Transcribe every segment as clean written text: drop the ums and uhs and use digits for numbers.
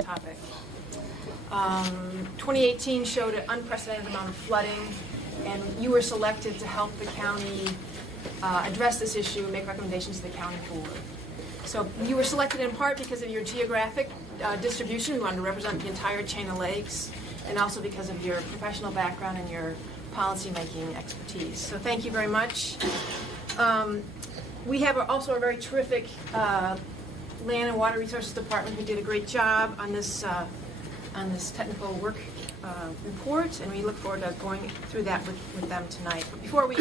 topic. 2018 showed an unprecedented amount of flooding, and you were selected to help the county address this issue and make recommendations to the county board. So you were selected in part because of your geographic distribution. We wanted to represent the entire chain of lakes, and also because of your professional background and your policy-making expertise. So thank you very much. We have also a very terrific Land and Water Resources Department who did a great job on this technical work report, and we look forward to going through that with them tonight. But before we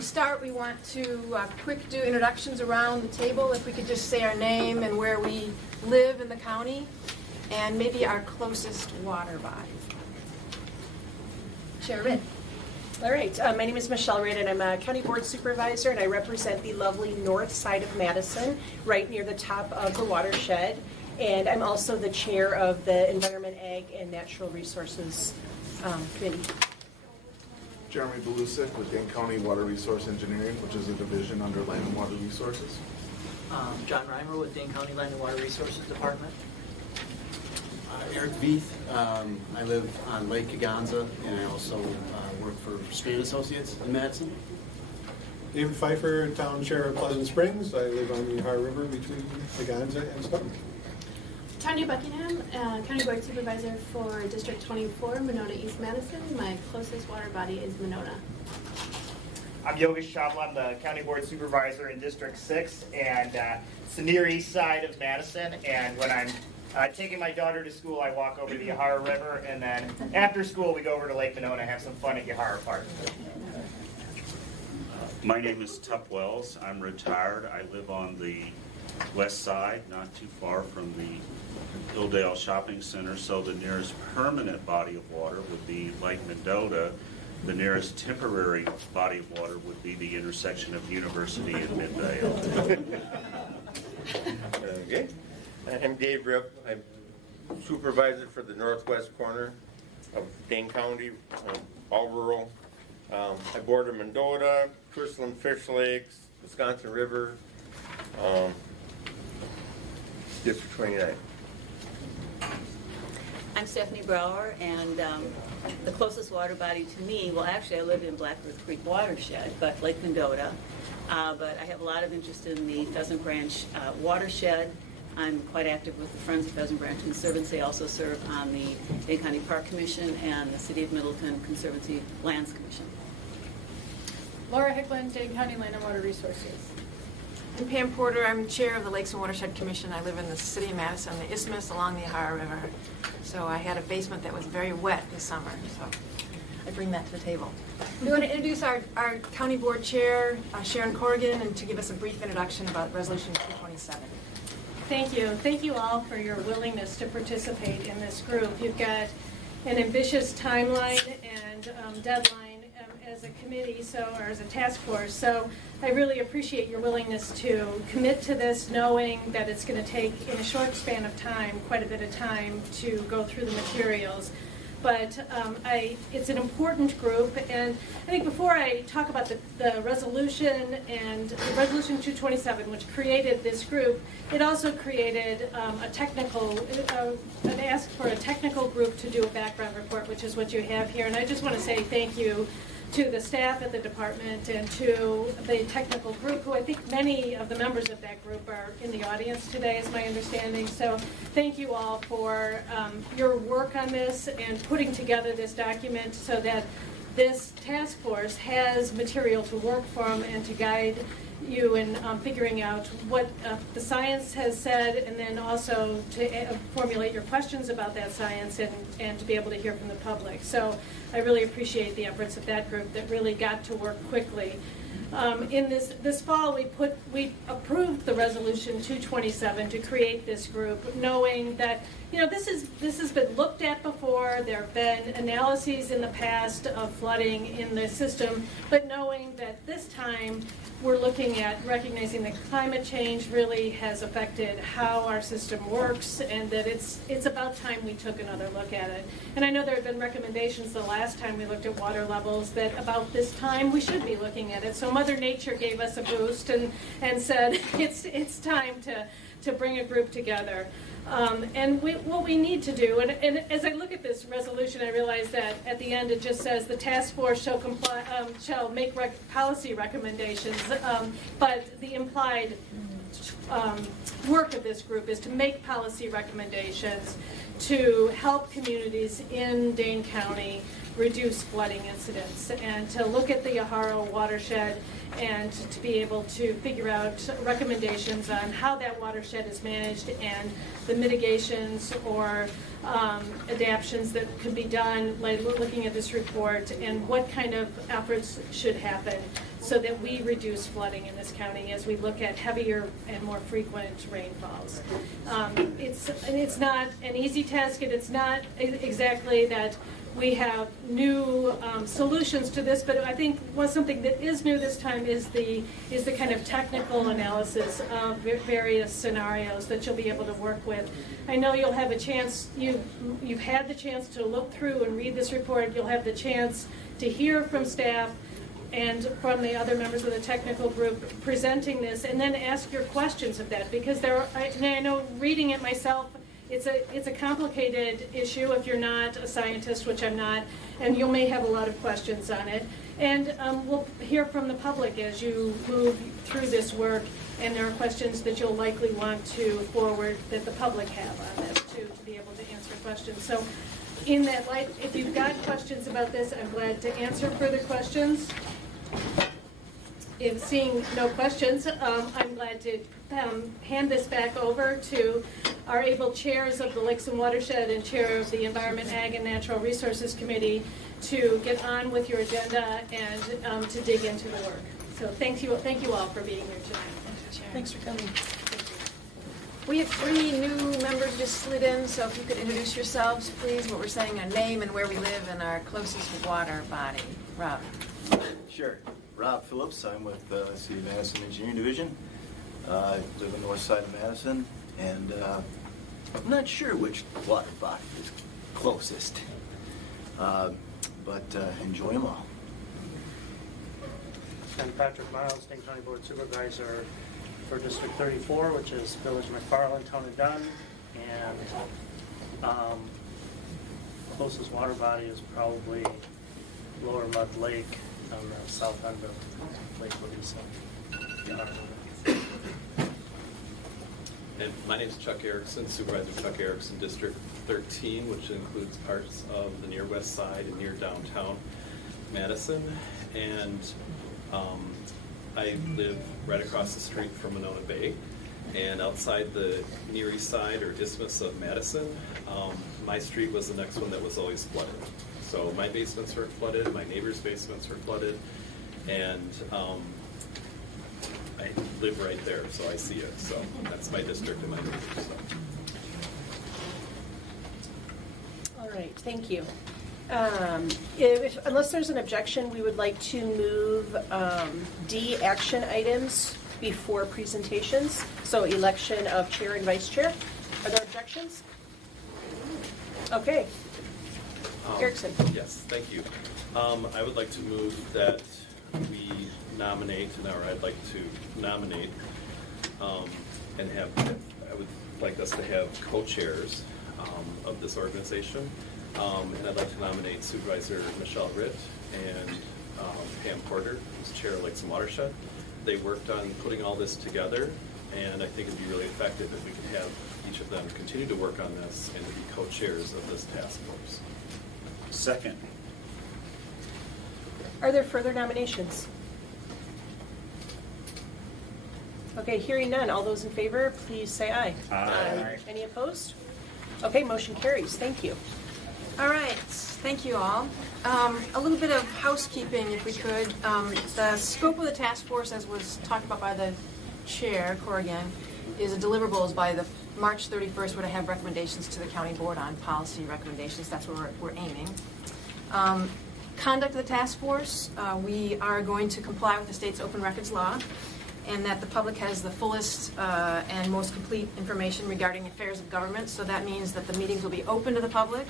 start, we want to quick do introductions around the table. If we could just say our name and where we live in the county, and maybe our closest water body. Chair Ridd. All right, my name is Michelle Ridd, and I'm a county board supervisor, and I represent the lovely north side of Madison, right near the top of the watershed. And I'm also the chair of the Environment, Ag, and Natural Resources Committee. Jeremy Belusik with Dane County Water Resource Engineering, which is a division under Land and Water Resources. John Reimer with Dane County Land and Water Resources Department. Eric Veith. I live on Lake Kaganza, and I also work for Strand Associates in Madison. David Pfeiffer, Town Chair of Pleasant Springs. I live on the Ohio River between Kaganza and Stoughton. Tanya Buckingham, County Board Supervisor for District 24, Monona East Madison. My closest water body is Monona. I'm Yogesh Chawla. I'm the County Board Supervisor in District 6 and it's the near east side of Madison. And when I'm taking my daughter to school, I walk over to the Yahara River, and then after school we go over to Lake Monona and have some fun at Yahara Park. My name is Tup Wells. I'm retired. I live on the west side, not too far from the Hilldale Shopping Center, so the nearest permanent body of water would be Lake Mendota. The nearest temporary body of water would be the intersection of University and Midvale. Okay. I'm Dave Ripp. I'm supervisor for the northwest corner of Dane County, all rural. I border Mendota, Twistle and Fish Lakes, Wisconsin River, District 29. I'm Stephanie Brower, and the closest water body to me, well, actually I live in Black Earth Creek watershed, but Lake Mendota. But I have a lot of interest in the Pheasant Branch watershed. I'm quite active with the Friends of Pheasant Branch Conservancy. I also serve on the Dane County Park Commission and the City of Middleton Conservancy Lands Commission. Laura Hicklin, Dane County Land and Water Resources. I'm Pam Porter. I'm chair of the Lakes and Watershed Commission. I live in the city of Madison, the Isthmus along the Yahara River. So I had a basement that was very wet this summer, so I bring that to the table. We want to introduce our county board chair, Sharon Corrigan, and to give us a brief introduction about Resolution 227. Thank you. Thank you all for your willingness to participate in this group. You've got an ambitious timeline and deadline as a committee, or as a task force. So I really appreciate your willingness to commit to this, knowing that it's going to take, in a short span of time, quite a bit of time to go through the materials. But it's an important group, and I think before I talk about the resolution and Resolution 227, which created this group, it also created an ask for a technical group to do a background report, which is what you have here. And I just want to say thank you to the staff at the department and to the technical group, who I think many of the members of that group are in the audience today, is my understanding. So thank you all for your work on this and putting together this document so that this task force has material to work from and to guide you in figuring out what the science has said, and then also to formulate your questions about that science and to be able to hear from the public. So I really appreciate the efforts of that group that really got to work quickly. In this fall, we approved the Resolution 227 to create this group, knowing that this has been looked at before. There have been analyses in the past of flooding in the system, but knowing that this time we're looking at recognizing that climate change really has affected how our system works, and that it's about time we took another look at it. And I know there have been recommendations the last time we looked at water levels that about this time we should be looking at it. So Mother Nature gave us a boost and said it's time to bring a group together. What we need to do, and as I look at this resolution, I realize that at the end it just says the task force shall comply, shall make policy recommendations, but the implied work of this group is to make policy recommendations to help communities in Dane County reduce flooding incidents, and to look at the Yaharo watershed and to be able to figure out recommendations on how that watershed is managed and the mitigations or adaptions that could be done, like looking at this report, and what kind of efforts should happen so that we reduce flooding in this county as we look at heavier and more frequent rainfalls. It's not an easy task, and it's not exactly that we have new solutions to this, but I think something that is new this time is the kind of technical analysis of various scenarios that you'll be able to work with. I know you'll have a chance, you've had the chance to look through and read this report. You'll have the chance to hear from staff and from the other members of the technical group presenting this, and then ask your questions of that, because I know reading it myself, it's a complicated issue if you're not a scientist, which I'm not, and you may have a lot of questions on it. And we'll hear from the public as you move through this work, and there are questions that you'll likely want to forward that the public have on this too, to be able to answer questions. So in that light, if you've got questions about this, I'm glad to answer further questions. If seeing no questions, I'm glad to hand this back over to our able chairs of the Lakes and Watershed and chair of the Environment, Ag, and Natural Resources Committee to get on with your agenda and to dig into the work. So thank you all for being here tonight. Thanks for coming. We have 3 new members just slid in, so if you could introduce yourselves, please, what we're saying, our name and where we live and our closest water body. Rob. Sure. Rob Phillips. I'm with the City of Madison Engineering Division. I live on the north side of Madison, and I'm not sure which water body is closest, but enjoy them all. I'm Patrick Miles, Dane County Board Supervisor for District 34, which is Village McFarland, Town of Dunn, and closest water body is probably Lower Mud Lake on the south end of Lake Louisa. And my name is Chuck Erickson, Supervisor Chuck Erickson, District 13, which includes parts of the near west side and near downtown Madison. And I live right across the street from Monona Bay. And outside the near east side or isthmus of Madison, my street was the next one that was always flooded. So my basements were flooded, my neighbors' basements were flooded, and I live right there, so I see it. So that's my district and my neighbors. So. All right, thank you. Unless there's an objection, we would like to move D, action items, before presentations. So election of chair and vice chair. Are there objections? Okay. Erickson. Yes, thank you. I would like to move that we nominate, or I'd like to nominate, and I would like us to have co-chairs of this organization. And I'd like to nominate Supervisor Michelle Ritt and Pam Porter, who's chair of Lakes and Watershed. They worked on putting all this together, and I think it'd be really effective if we could have each of them continue to work on this and to be co-chairs of this task force. Second. Are there further nominations? Okay, hearing none. All those in favor, please say aye. Aye. Any opposed? Okay, motion carries. Thank you. All right, thank you all. A little bit of housekeeping, if we could. The scope of the task force, as was talked about by the chair, Corrigan, is a deliverables by the March 31st. We're to have recommendations to the county board on policy recommendations. That's where we're aiming. Conduct of the task force, we are going to comply with the state's open records law, and that the public has the fullest and most complete information regarding affairs of government. So that means that the meetings will be open to the public,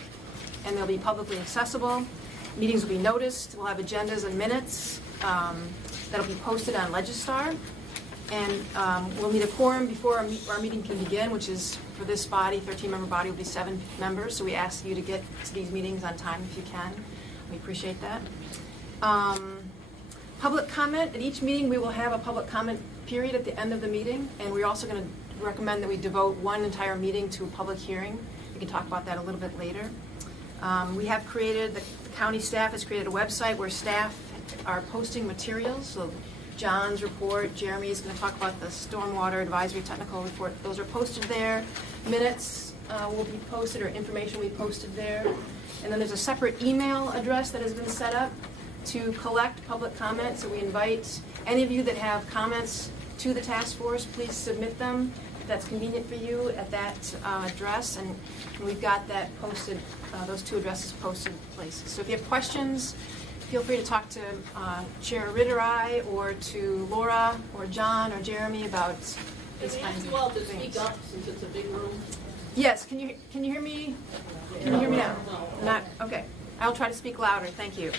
and they'll be publicly accessible. Meetings will be noticed. We'll have agendas and minutes that'll be posted on Legistar. And we'll need a quorum before our meeting can begin, which is, for this body, 13-member body, will be 7 members. So we ask you to get to these meetings on time if you can. We appreciate that. Public comment. At each meeting, we will have a public comment period at the end of the meeting. And we're also going to recommend that we devote one entire meeting to a public hearing. We can talk about that a little bit later. We have created, the county staff has created a website where staff are posting materials. So John's report, Jeremy is going to talk about the stormwater advisory technical report. Those are posted there. Minutes will be posted, or information will be posted there. And then there's a separate email address that has been set up to collect public comments. So we invite any of you that have comments to the task force, please submit them if that's convenient for you at that address. And we've got that posted, those 2 addresses posted places. So if you have questions, feel free to talk to Chair Ritterai or to Laura or John or Jeremy about these kinds of Well, to things. speak up since it's a big room. Yes, can you hear me? Can you hear me now? Not, okay. I'll try to speak louder, thank you.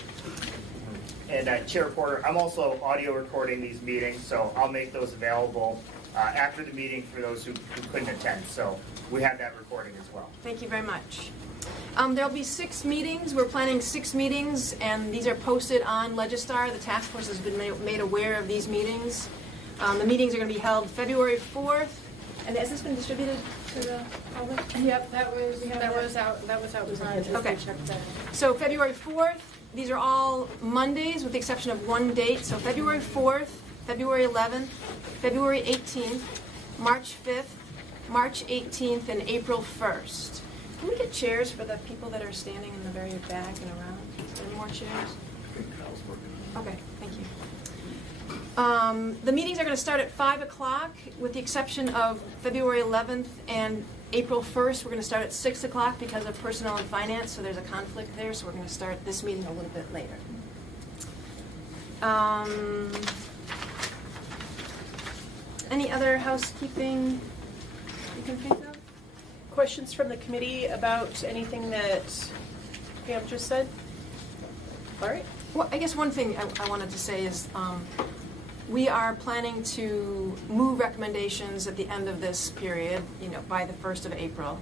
And Chair Porter, I'm also audio recording these meetings, so I'll make those available after the meeting for those who couldn't attend. So we have that recording as well. Thank you very much. There'll be 6 meetings. We're planning 6 meetings, and these are posted on Legistar. The task force has been made aware of these meetings. The meetings are going to be held February 4th. And has this been distributed to the public? Yep, that was outside. Okay. So February 4th, these are all Mondays with the exception of one date. So February 4th, February 11th, February 18th, March 5th, March 18th, and April 1st. Can we get chairs for the people that are standing in the very back and around? Is there any more chairs? Okay, thank you. The meetings are going to start at 5 o'clock with the exception of February 11th and April 1st. We're going to start at 6 o'clock because of personnel and finance, so there's a conflict there, so we're going to start this meeting a little bit later. Any other housekeeping you can think of? Questions from the committee about anything that Pam just said? All right. Well, I guess one thing I wanted to say is we are planning to move recommendations at the end of this period, by the 1st of April,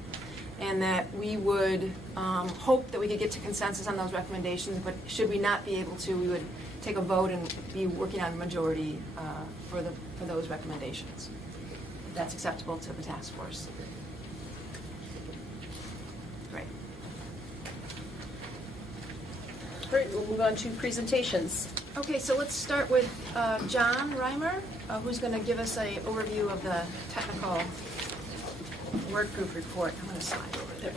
and that we would hope that we could get to consensus on those recommendations, but should we not be able to, we would take a vote and be working on a majority for those recommendations. If that's acceptable to the task force. Great. All right, we'll move on to presentations. Okay, so let's start with John Reimer, who's going to give us an overview of the technical work group report. I'm going to slide over there.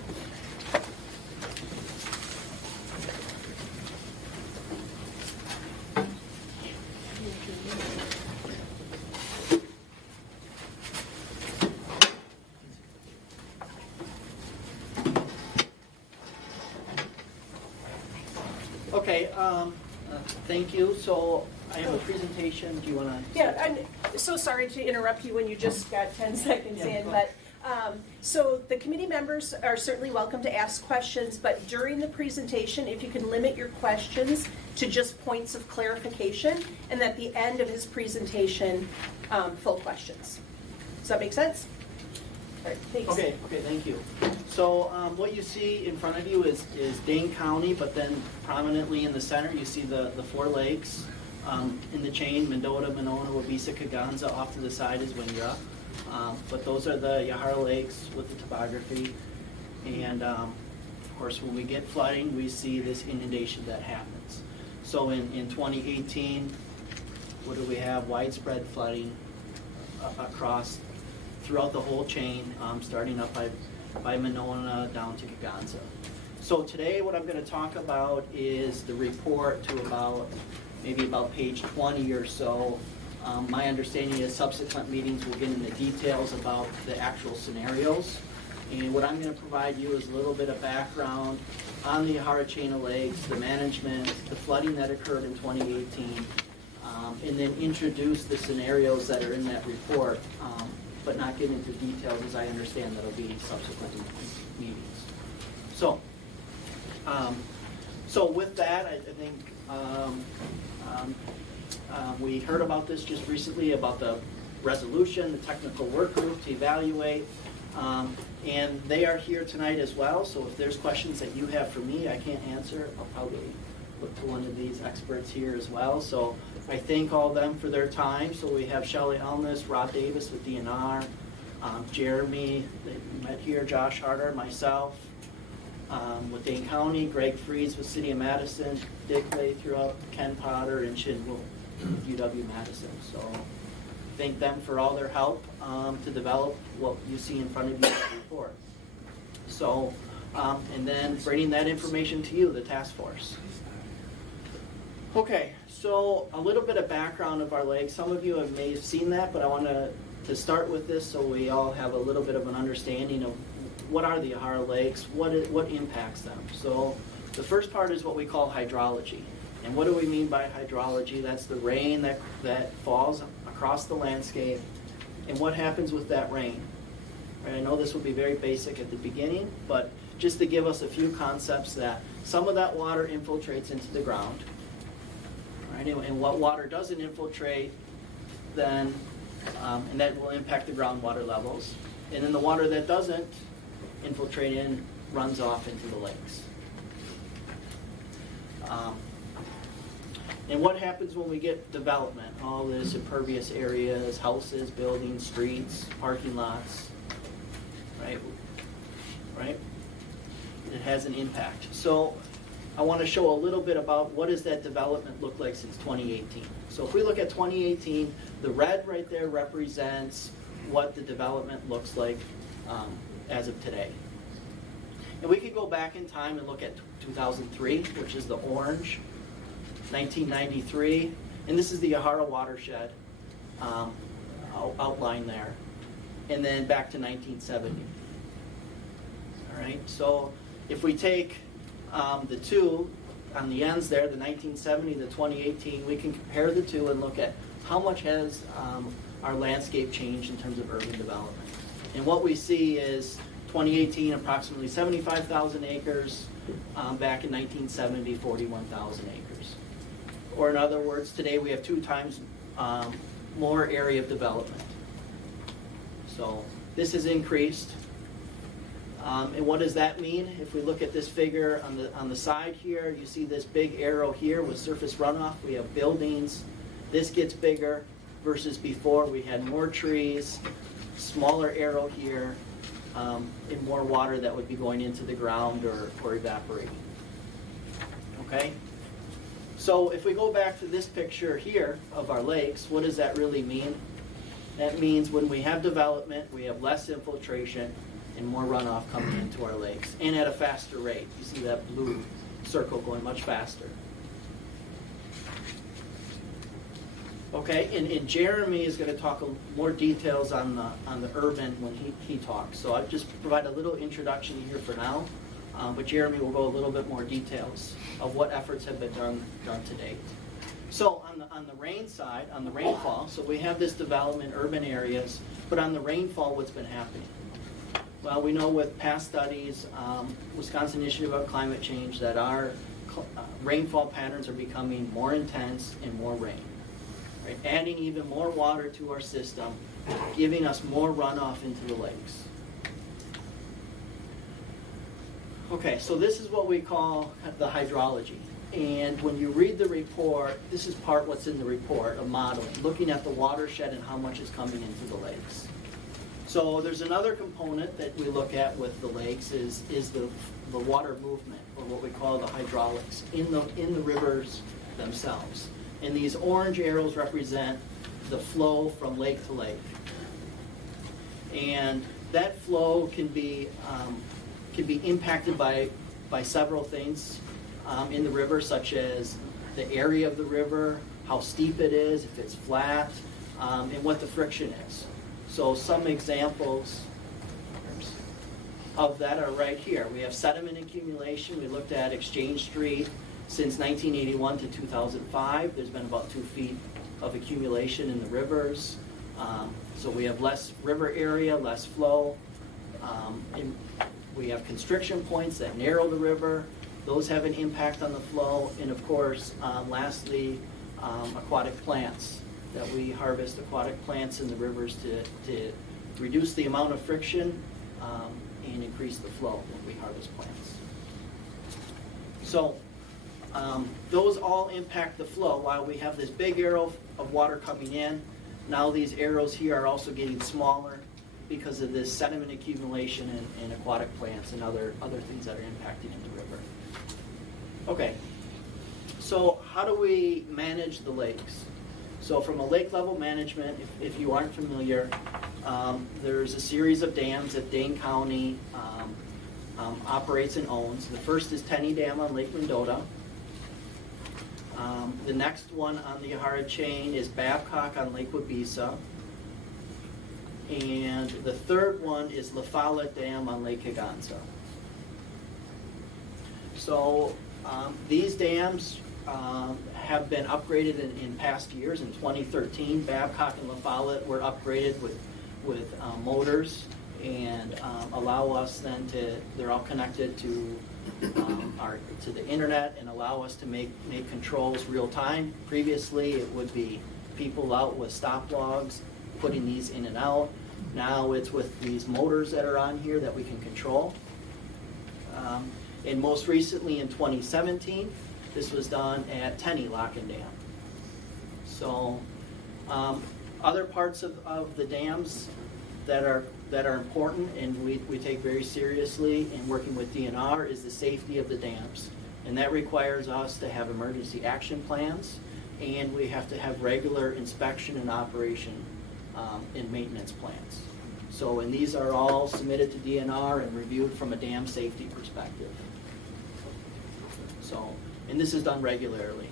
Okay, thank you. So I have a presentation. Do you want to? Yeah, I'm so sorry to interrupt you when you just got 10 seconds in, but so the committee members are certainly welcome to ask questions, but during the presentation, if you can limit your questions to just points of clarification, and at the end of his presentation, full questions. Does that make sense? All right, thanks. Okay, thank you. So what you see in front of you is Dane County, but then prominently in the center, you see the 4 lakes in the chain: Mendota, Monona, Wabeesa, Kaganza. Off to the side is Windruff. But those are the Yahara lakes with the topography. And of course, when we get flooding, we see this inundation that happens. So in 2018, what do we have? Widespread flooding across throughout the whole chain, starting up by Monona down to Kaganza. So today what I'm going to talk about is the report to maybe about page 20 or so. My understanding is subsequent meetings will get into details about the actual scenarios. And what I'm going to provide you is a little bit of background on the Yahara chain of lakes, the management, the flooding that occurred in 2018, and then introduce the scenarios that are in that report, but not get into details, as I understand that'll be subsequent meetings. So with that, I think we heard about this just recently, about the resolution, the technical work group to evaluate. And they are here tonight as well, so if there's questions that you have for me I can't answer, I'll probably look to one of these experts here as well. So I thank all of them for their time. So we have Shelley Elmas, Rob Davis with DNR, Jeremy that you met here, Josh Harder, myself with Dane County, Greg Freeze with City of Madison, Dick Lathrop, Ken Potter, and Shin Wu with UW-Madison. So thank them for all their help to develop what you see in front of you in the report. So, and then bringing that information to you, the task force. Okay, so a little bit of background of our lakes. Some of you may have seen that, but I want to start with this so we all have a little bit of an understanding of what are the Yahara lakes, what impacts them. So the first part is what we call hydrology. And what do we mean by hydrology? That's the rain that falls across the landscape, and what happens with that rain. Right, I know this will be very basic at the beginning, but just to give us a few concepts that some of that water infiltrates into the ground, right, and what water doesn't infiltrate, then, and that will impact the groundwater levels. And then the water that doesn't infiltrate in runs off into the lakes. And what happens when we get development? All this impervious areas, houses, buildings, streets, parking lots, right? Right? It has an impact. So I want to show a little bit about what does that development look like since 2018. So if we look at 2018, the red right there represents what the development looks like as of today. And we could go back in time and look at 2003, which is the orange, 1993, and this is the Yahara watershed outline there, and then back to 1970. All right, so if we take the two on the ends there, the 1970, the 2018, we can compare the two and look at how much has our landscape changed in terms of urban development. And what we see is 2018, approximately 75,000 acres. Back in 1970, 41,000 acres. Or in other words, today we have 2 times more area of development. So this has increased. And what does that mean? If we look at this figure on the side here, you see this big arrow here with surface runoff. We have buildings. This gets bigger versus before we had more trees, smaller arrow here, and more water that would be going into the ground or evaporating. Okay? So if we go back to this picture here of our lakes, what does that really mean? That means when we have development, we have less infiltration and more runoff coming into our lakes, and at a faster rate. You see that blue circle going much faster. Okay, and Jeremy is going to talk more details on the urban when he talks. So I'll just provide a little introduction here for now, but Jeremy will go a little bit more details of what efforts have been done to date. So on the rain side, on the rainfall, so we have this development, urban areas, but on the rainfall, what's been happening? Well, we know with past studies, Wisconsin Initiative on Climate Change, that our rainfall patterns are becoming more intense and more rain. Right? Adding even more water to our system, giving us more runoff into the lakes. Okay, so this is what we call the hydrology. And when you read the report, this is part what's in the report of modeling, looking at the watershed and how much is coming into the lakes. So there's another component that we look at with the lakes is the water movement, or what we call the hydraulics, in the rivers themselves. And these orange arrows represent the flow from lake to lake. And that flow can be impacted by several things in the river, such as the area of the river, how steep it is, if it's flat, and what the friction is. So some examples of that are right here. We have sediment accumulation. We looked at Exchange Street since 1981 to 2005. There's been about 2 feet of accumulation in the rivers. So we have less river area, less flow. And we have constriction points that narrow the river. Those have an impact on the flow. And of course, lastly, aquatic plants that we harvest aquatic plants in the rivers to reduce the amount of friction and increase the flow when we harvest plants. So those all impact the flow. While we have this big arrow of water coming in, now these arrows here are also getting smaller because of this sediment accumulation in aquatic plants and other things that are impacting in the river. Okay, so how do we manage the lakes? So from a lake level management, if you aren't familiar, there's a series of dams that Dane County operates and owns. The first is Tenney Dam on Lake Mendota. The next one on the Yahara chain is Babcock on Lake Wabeesa. And the third one is La Follette Dam on Lake Higanza. So these dams have been upgraded in past years. In 2013, Babcock and La Follette were upgraded with motors and allow us then they're all connected to the internet and allow us to make controls real time. Previously, it would be people out with stop logs putting these in and out. Now it's with these motors that are on here that we can control. And most recently in 2017, this was done at Tenney Lock and Dam. So other parts of the dams that are important and we take very seriously in working with DNR is the safety of the dams. And that requires us to have emergency action plans, and we have to have regular inspection and operation and maintenance plans. So, and these are all submitted to DNR and reviewed from a dam safety perspective. So, and this is done regularly.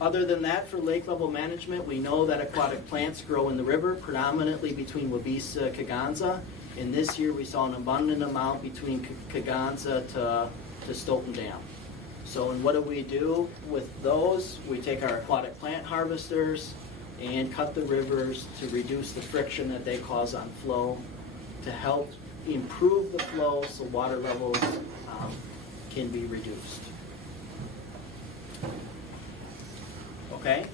Other than that, for lake level management, we know that aquatic plants grow in the river, predominantly between Wabeesa and Kaganza. And this year we saw an abundant amount between Kaganza to Stoughton Dam. So, and what do we do with those? We take our aquatic plant harvesters and cut the rivers to reduce the friction that they cause on flow, to help improve the flow so water levels can be reduced. Okay,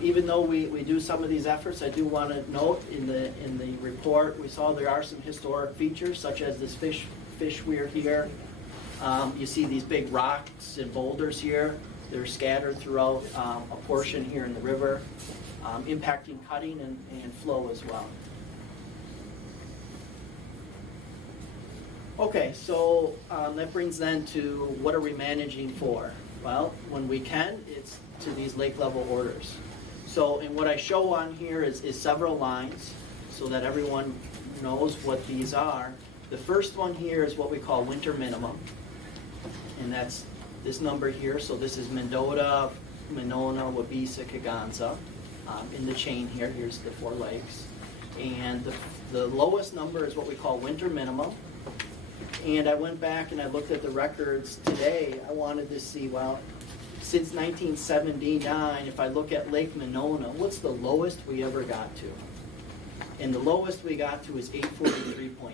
even though we do some of these efforts, I do want to note in the report we saw there are some historic features such as this fish weir here. You see these big rocks and boulders here. They're scattered throughout a portion here in the river, impacting cutting and flow as well. Okay, so that brings then to what are we managing for? Well, when we can, it's to these lake level orders. So, and what I show on here is several lines so that everyone knows what these are. The first one here is what we call winter minimum, and that's this number here. So this is Mendota, Monona, Wabeesa, Kaganza in the chain here. Here's the 4 lakes. And the lowest number is what we call winter minimum. And I went back and I looked at the records today. I wanted to see, well, since 1979, if I look at Lake Monona, what's the lowest we ever got to? And the lowest we got to is 843.4.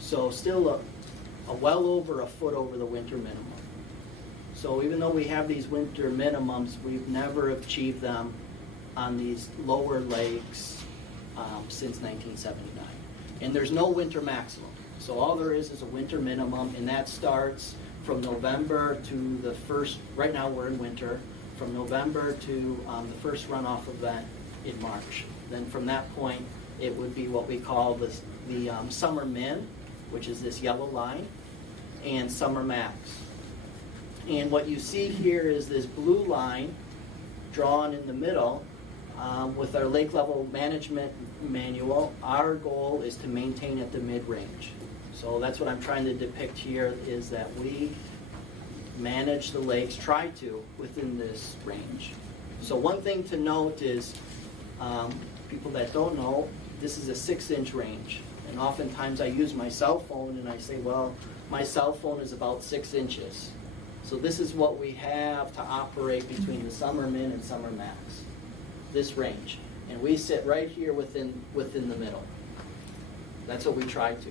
So still a well over a foot over the winter minimum. So even though we have these winter minimums, we've never achieved them on these lower lakes since 1979. And there's no winter maximum. So all there is a winter minimum, and that starts from November to the first, right now we're in winter, from November to the first runoff event in March. Then from that point, it would be what we call the summer min, which is this yellow line, and summer max. And what you see here is this blue line drawn in the middle. With our lake level management manual, our goal is to maintain at the mid-range. So that's what I'm trying to depict here, is that we manage the lakes, try to, within this range. So one thing to note is, people that don't know, this is a 6-inch range. And oftentimes I use my cell phone and I say, well, my cell phone is about 6 inches. So this is what we have to operate between the summer min and summer max, this range. And we sit right here within the middle. That's what we try to.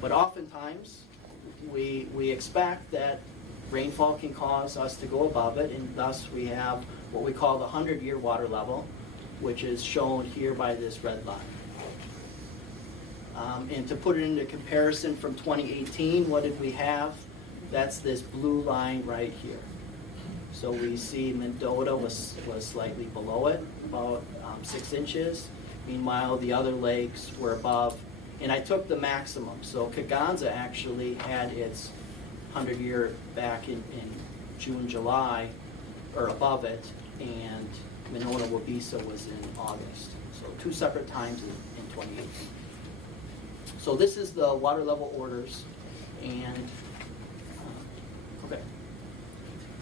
But oftentimes, we expect that Rainfall can cause us to go above it, and thus we have what we call the 100-year water level, which is shown here by this red line. And to put it into comparison from 2018, what did we have? That's this blue line right here. So we see Mendota was slightly below it, about 6 inches. Meanwhile, the other lakes were above. And I took the maximum. So Kaganza actually had its 100-year back in June, July, or above it, and Monona Wabisa was in August. So 2 separate times in 2018. So this is the water level orders, and okay.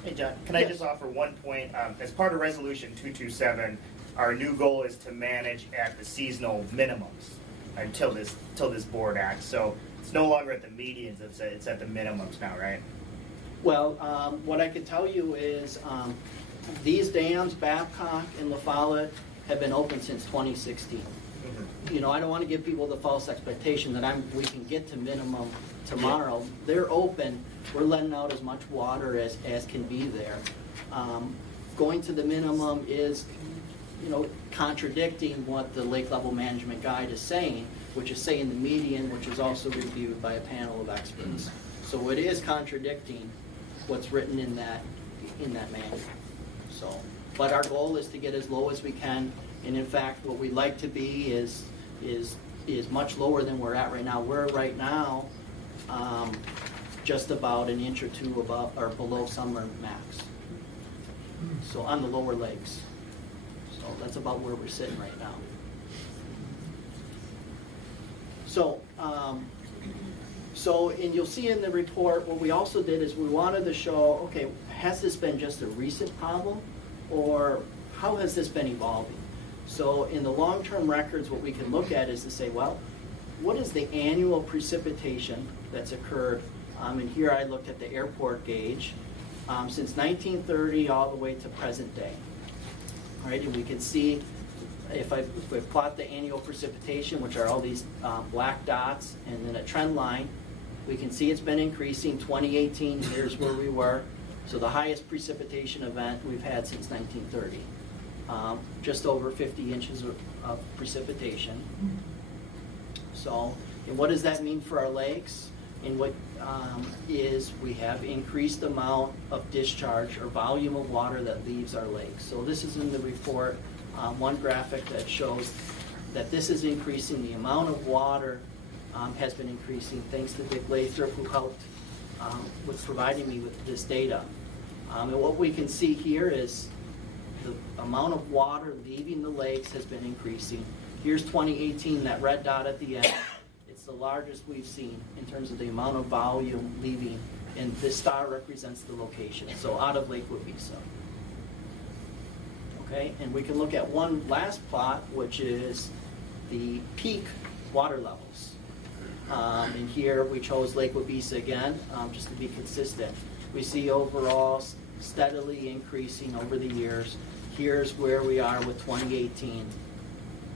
Hey, John, can I just offer one point? As part of Resolution 227, our new goal is to manage at the seasonal minimums until this board acts. So it's no longer at the medians, it's at the minimums now, right? Well, what I can tell you is these dams, Babcock and La Follette, have been open since 2016. You know, I don't want to give people the false expectation that we can get to minimum tomorrow. They're open. We're letting out as much water as can be there. Going to the minimum is, you know, contradicting what the lake level management guide is saying, which is saying the median, which is also reviewed by a panel of experts. So it is contradicting what's written in that manual. So, but our goal is to get as low as we can, and in fact, what we'd like to be is much lower than we're at right now. We're right now just about an inch or two above or below summer max. So on the lower lakes. So that's about where we're sitting right now. So, and you'll see in the report, what we also did is we wanted to show, okay, has this been just a recent problem, or how has this been evolving? So in the long-term records, what we can look at is to say, well, what is the annual precipitation that's occurred? And here I looked at the airport gauge since 1930 all the way to present day. All right, and we can see if we plot the annual precipitation, which are all these black dots, and then a trend line, we can see it's been increasing. 2018, here's where we were. So the highest precipitation event we've had since 1930. Just over 50 inches of precipitation. So, and what does that mean for our lakes? And what is we have increased amount of discharge or volume of water that leaves our lakes. So this is in the report, one graphic that shows that this is increasing. The amount of water has been increasing thanks to Dick Lathrop, who helped with providing me with this data. And what we can see here is the amount of water leaving the lakes has been increasing. Here's 2018, that red dot at the end. It's the largest we've seen in terms of the amount of volume leaving, and this star represents the location, so out of Lake Wabisa. Okay, and we can look at one last plot, which is the peak water levels. And here we chose Lake Wabisa again, just to be consistent. We see overall steadily increasing over the years. Here's where we are with 2018,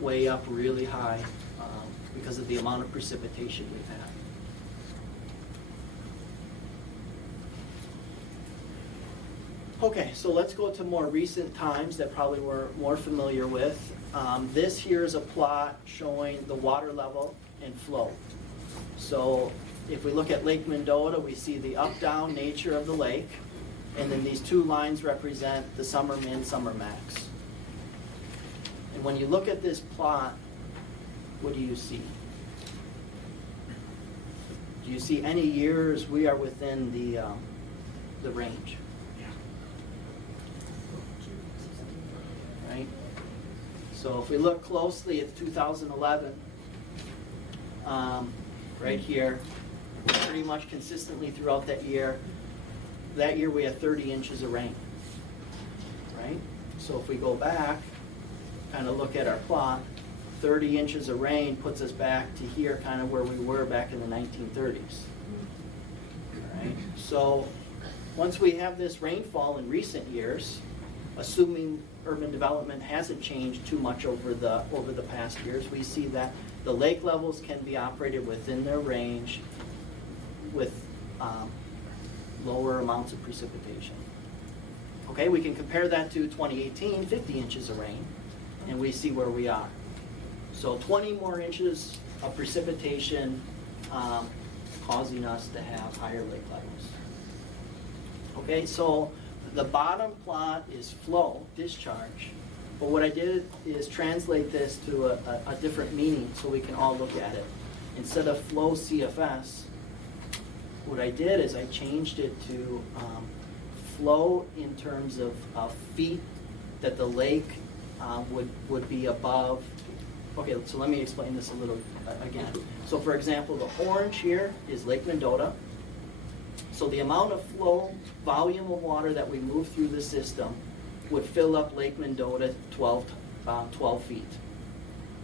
way up really high because of the amount of precipitation we've had. Okay, so let's go to more recent times that probably we're more familiar with. This here is a plot showing the water level and flow. So if we look at Lake Mendota, we see the up-down nature of the lake, and then these two lines represent the summer min, summer max. And when you look at this plot, what do you see? Do you see any years we are within the range? Right? So if we look closely at 2011, right here, pretty much consistently throughout that year we had 30 inches of rain, right? So if we go back, kind of look at our plot, 30 inches of rain puts us back to here, kind of where we were back in the 1930s, right? So once we have this rainfall in recent years, assuming urban development hasn't changed too much over the past years, we see that the lake levels can be operated within their range with lower amounts of precipitation. Okay, we can compare that to 2018, 50 inches of rain, and we see where we are. So 20 more inches of precipitation causing us to have higher lake levels. Okay, so the bottom plot is flow, discharge. But what I did is translate this to a different meaning so we can all look at it. Instead of flow CFS, what I did is I changed it to flow in terms of feet that the lake would be above. Okay, so let me explain this a little again. So for example, the orange here is Lake Mendota. So the amount of flow, volume of water that we move through the system would fill up Lake Mendota 12 feet.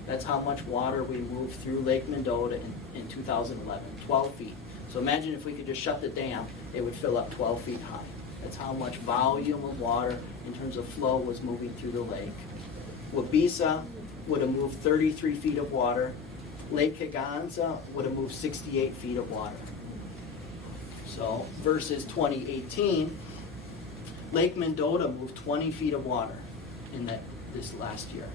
That's how much water we moved through Lake Mendota in 2011, 12 feet. So imagine if we could just shut the dam, it would fill up 12 feet high. That's how much volume of water in terms of flow was moving through the lake. Wabeesa would have moved 33 feet of water. Lake Kaganza would have moved 68 feet of water. So versus 2018, Lake Mendota moved 20 feet of water in this last year.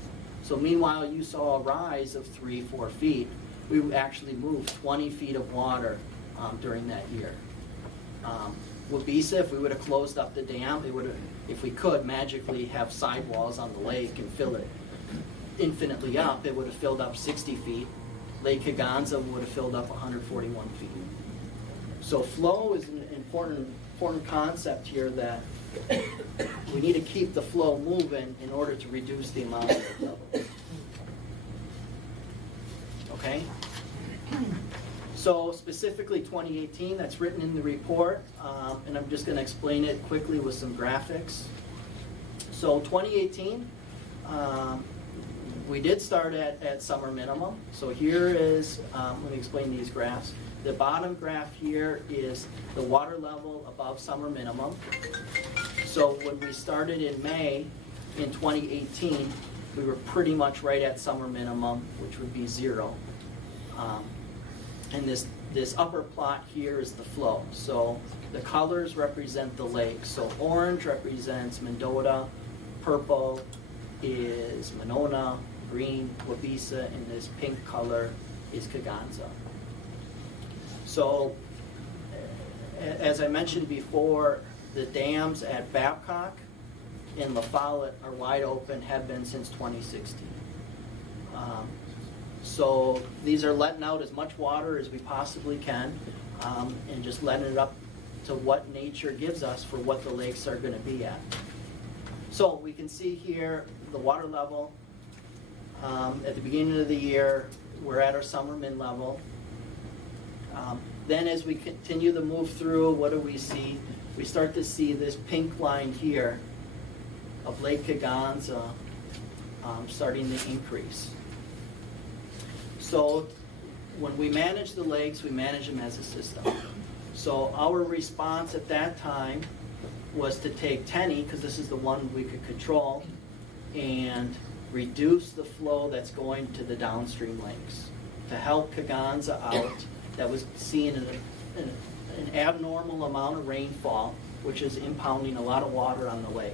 So meanwhile, you saw a rise of 3-4 feet. We actually moved 20 feet of water during that year. Wabeesa, if we would have closed up the dam, it would have, if we could magically have sidewalls on the lake and fill it infinitely up, it would have filled up 60 feet. Lake Kaganza would have filled up 141 feet. So flow is an important concept here, that we need to keep the flow moving in order to reduce the amount of levels. Okay? So specifically 2018, that's written in the report, and I'm just going to explain it quickly with some graphics. So 2018, we did start at summer minimum. So here is, let me explain these graphs. The bottom graph here is the water level above summer minimum. So when we started in May in 2018, we were pretty much right at summer minimum, which would be 0. And this upper plot here is the flow. So the colors represent the lake. So orange represents Mendota, purple is Monona, green Wabeesa, and this pink color is Kaganza. So as I mentioned before, the dams at Babcock and La Follette are wide open, have been since 2016. So these are letting out as much water as we possibly can, and just letting it up to what nature gives us for what the lakes are going to be at. So we can see here the water level. At the beginning of the year, we're at our summer min level. Then as we continue to move through, what do we see? We start to see this pink line here of Lake Kaganza starting to increase. So when we manage the lakes, we manage them as a system. So our response at that time was to take Tenney, because this is the one we could control, and reduce the flow that's going to the downstream lakes to help Kaganza out, that was seeing an abnormal amount of rainfall, which is impounding a lot of water on the lake.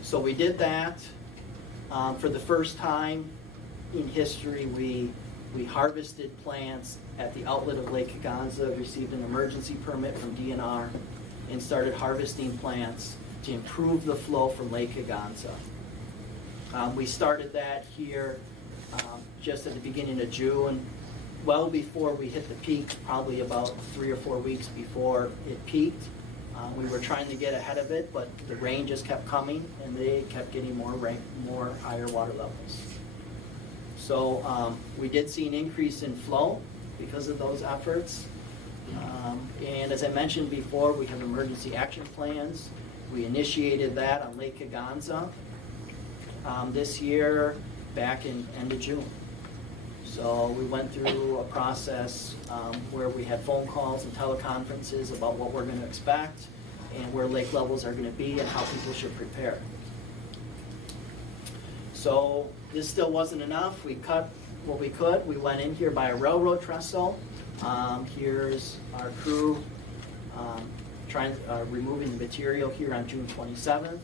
So we did that. For the first time in history, we harvested plants at the outlet of Lake Kaganza, received an emergency permit from DNR, and started harvesting plants to improve the flow from Lake Kaganza. We started that here just at the beginning of June, well before we hit the peak, probably about 3 or 4 weeks before it peaked. We were trying to get ahead of it, but the rain just kept coming, and they kept getting more rain, more higher water levels. So we did see an increase in flow because of those efforts. And as I mentioned before, we have emergency action plans. We initiated that on Lake Kaganza this year, back in end of June. So we went through a process where we had phone calls and teleconferences about what we're going to expect and where lake levels are going to be and how people should prepare. So this still wasn't enough. We cut what we could. We went in here by a railroad trestle. Here's our crew removing the material here on June 27th.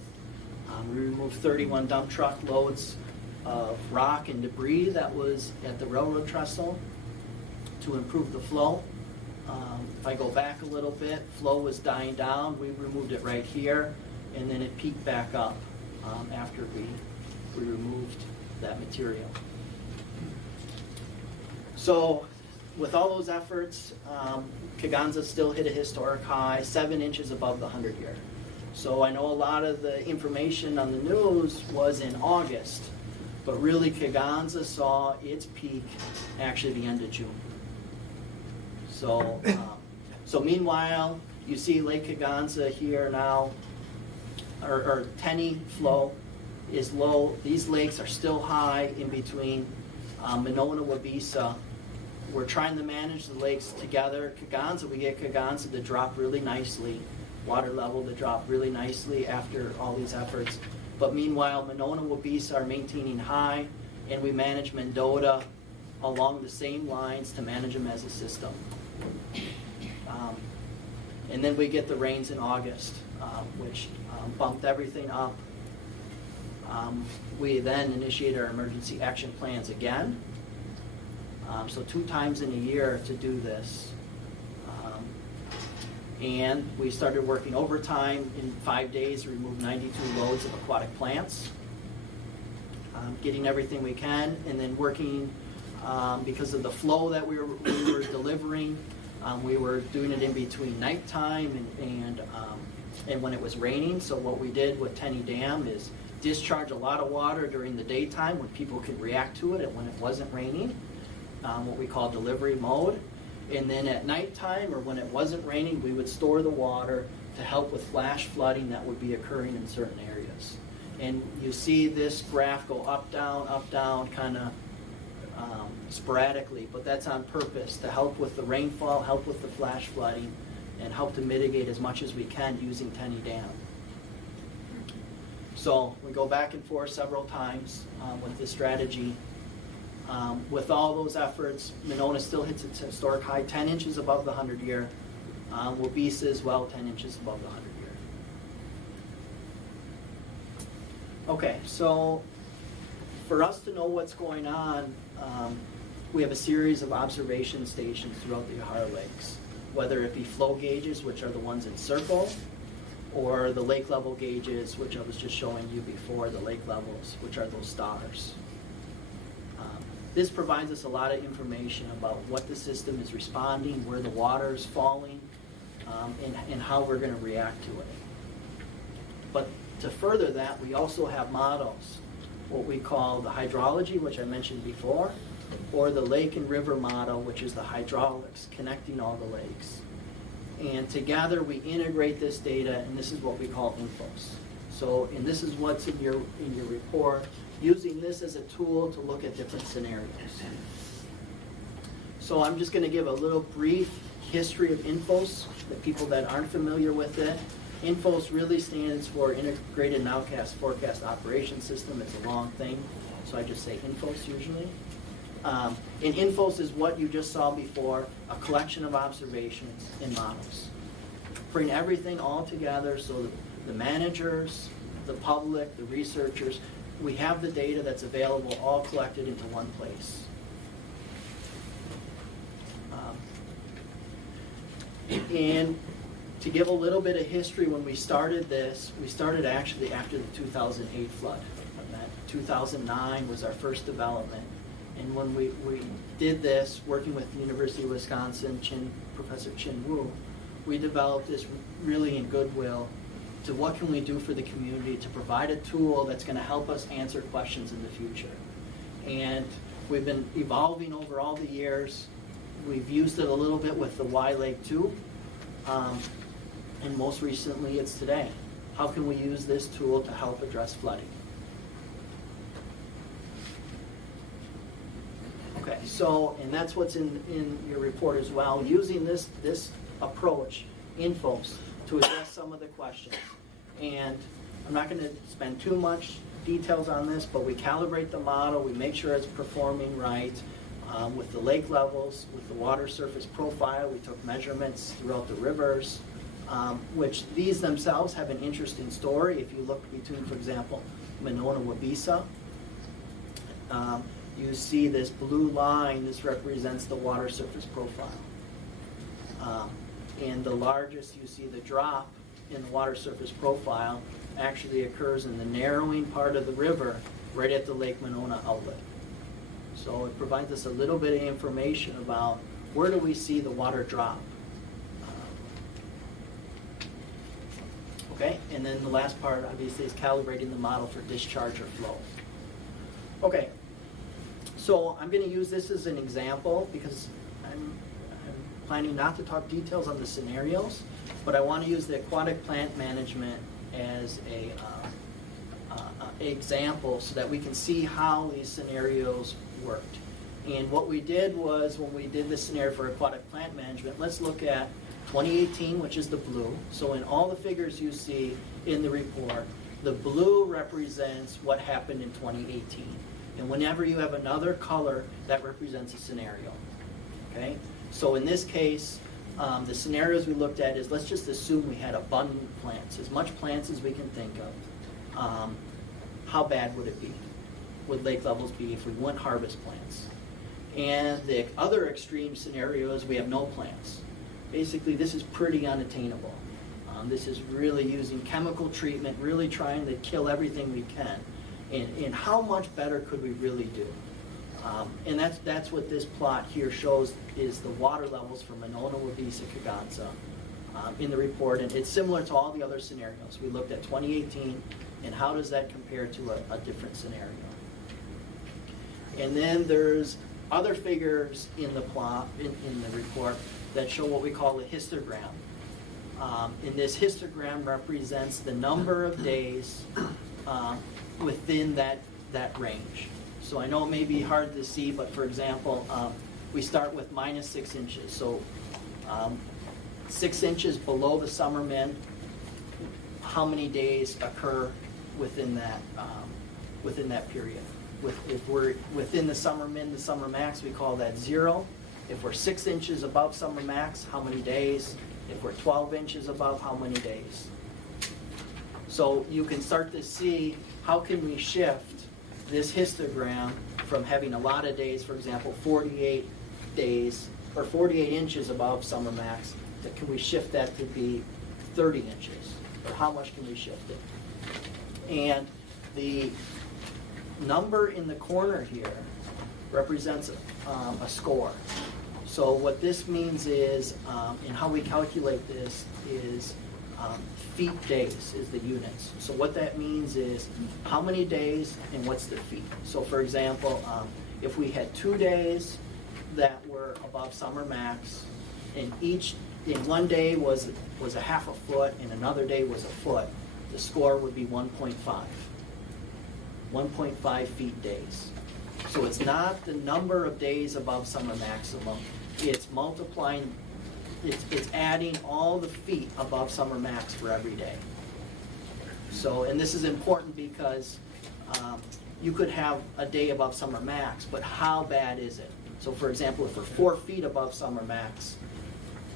We removed 31 dump truck loads of rock and debris that was at the railroad trestle to improve the flow. If I go back a little bit, flow was dying down. We removed it right here, and then it peaked back up after we removed that material. So with all those efforts, Kegonsa still hit a historic high, 7 inches above the 100-year. So I know a lot of the information on the news was in August, but really Kegonsa saw its peak actually the end of June. So, so meanwhile, you see Lake Kegonsa here now, or Tenney flow is low. These lakes are still high in between Monona, Wabeesa. We're trying to manage the lakes together. Kegonsa, we get Kegonsa to drop really nicely, water level to drop really nicely after all these efforts. But meanwhile, Monona, Wabeesa are maintaining high, and we manage Mendota along the same lines to manage them as a system. And then we get the rains in August, which bumped everything up. We then initiate our emergency action plans again. So 2 times in a year to do this. And we started working overtime. In 5 days, we removed 92 loads of aquatic plants. Getting everything we can, and then working because of the flow that we were delivering. We were doing it in between nighttime and when it was raining. So what we did with Tenney Dam is discharge a lot of water during the daytime when people could react to it and when it wasn't raining, what we call delivery mode. And then at nighttime or when it wasn't raining, we would store the water to help with flash flooding that would be occurring in certain areas. And you see this graph go up, down, kind of sporadically, but that's on purpose to help with the rainfall, help with the flash flooding, and help to mitigate as much as we can using Tenney Dam. So we go back and forth several times with this strategy. With all those efforts, Monona still hits its historic high, 10 inches above the 100-year. Wabeesa as well, 10 inches above the 100-year. Okay, so for us to know what's going on, we have a series of observation stations throughout the Yahara Lakes, whether it be flow gauges, which are the ones in circle, or the lake level gauges, which I was just showing you before, the lake levels, which are those stars. This provides us a lot of information about what the system is responding, where the water is falling, and how we're going to react to it. But to further that, we also have models, what we call the hydrology, which I mentioned before, or the lake and river model, which is the hydraulics, connecting all the lakes. And together we integrate this data, and this is what we call infos. So, and this is what's in your report, using this as a tool to look at different scenarios. So I'm just going to give a little brief history of INFOS, the people that aren't familiar with it. INFOS really stands for Integrated Nowcast Forecast Operation System. It's a long thing, so I just say INFOS usually. And INFOS is what you just saw before, a collection of observations and models. Bring everything all together so that the managers, the public, the researchers, we have the data that's available all collected into one place. And to give a little bit of history, when we started this, we started actually after the 2008 flood. And that 2009 was our first development. And when we did this, working with the University of Wisconsin, Professor Chin Wu, we developed this really in goodwill to what can we do for the community to provide a tool that's going to help us answer questions in the future. And we've been evolving over all the years. We've used it a little bit with the Y Lake 2, and most recently it's today. How can we use this tool to help address flooding? Okay, so, and that's what's in your report as well, using this approach, INFOS, to address some of the questions. And I'm not going to spend too much details on this, but we calibrate the model, we make sure it's performing right with the lake levels, with the water surface profile. We took measurements throughout the rivers, which these themselves have an interesting story. If you look between, for example, Monona Wabisa, you see this blue line, this represents the water surface profile. And the largest, you see the drop in the water surface profile actually occurs in the narrowing part of the river right at the Lake Monona outlet. So it provides us a little bit of information about where do we see the water drop. Okay, and then the last part obviously is calibrating the model for discharge or flow. Okay, so I'm going to use this as an example because I'm planning not to talk details on the scenarios, but I want to use the aquatic plant management as a example so that we can see how these scenarios worked. And what we did was, when we did the scenario for aquatic plant management, let's look at 2018, which is the blue. So in all the figures you see in the report, the blue represents what happened in 2018. And whenever you have another color, that represents a scenario. Okay? So in this case, the scenarios we looked at is, let's just assume we had abundant plants, as much plants as we can think of. How bad would it be? Would lake levels be if we wouldn't harvest plants? And the other extreme scenario is we have no plants. Basically, this is pretty unattainable. This is really using chemical treatment, really trying to kill everything we can. And how much better could we really do? And that's what this plot here shows, is the water levels for Monona, Wabisa, Kaganza in the report. And it's similar to all the other scenarios. We looked at 2018, and how does that compare to a different scenario? And then there's other figures in the plot, in the report, that show what we call a histogram. And this histogram represents the number of days within that range. So I know it may be hard to see, but for example, we start with -6 inches. So 6 inches below the summer min, how many days occur within that period? If we're within the summer min, the summer max, we call that 0. If we're 6 inches above summer max, how many days? If we're 12 inches above, how many days? So you can start to see how can we shift this histogram from having a lot of days, for example, 48 days or 48 inches above summer max, that can we shift that to be 30 inches? Or how much can we shift it? And the number in the corner here represents a score. So what this means is, and how we calculate this is feet days is the units. So what that means is how many days and what's the feet. So for example, if we had 2 days that were above summer max, and in one day was a half a foot and another day was a foot, the score would be 1.5. 1.5 feet days. So it's not the number of days above summer maximum, it's multiplying, it's adding all the feet above summer max for every day. So, and this is important because you could have a day above summer max, but how bad is it? So for example, if we're 4 feet above summer max,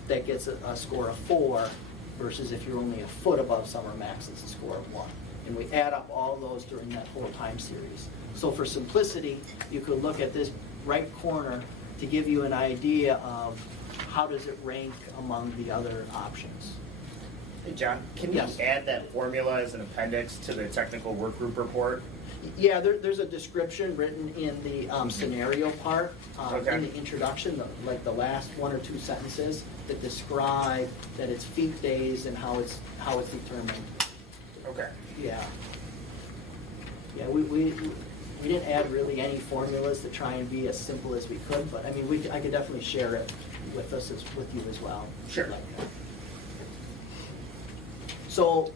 that gets a score of 4, versus if you're only a foot above summer max, it's a score of 1. And we add up all those during that whole time series. So for simplicity, you could look at this right corner to give you an idea of how does it rank among the other options. Hey John, can you add that formula as an appendix to the technical work group report? Yeah, there's a description written in the scenario part, in the introduction, like the last 1 or 2 sentences that describe that it's feet days and how it's determined. Okay. Yeah. Yeah, we didn't add really any formulas to try and be as simple as we could, but I mean, I could definitely share it with you as well. Sure. Like that. So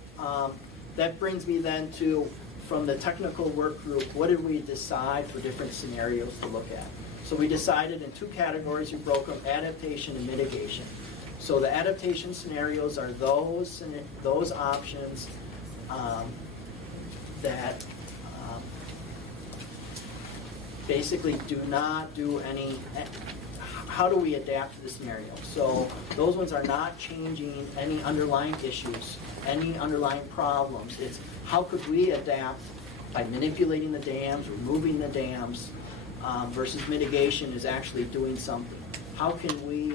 that brings me then to, from the technical work group, what did we decide for different scenarios to look at? So we decided in 2 categories, we broke them, adaptation and mitigation. So the adaptation scenarios are those options that how do we adapt to the scenario? So those ones are not changing any underlying issues, any underlying problems. It's how could we adapt by manipulating the dams, removing the dams, versus mitigation is actually doing something. How can we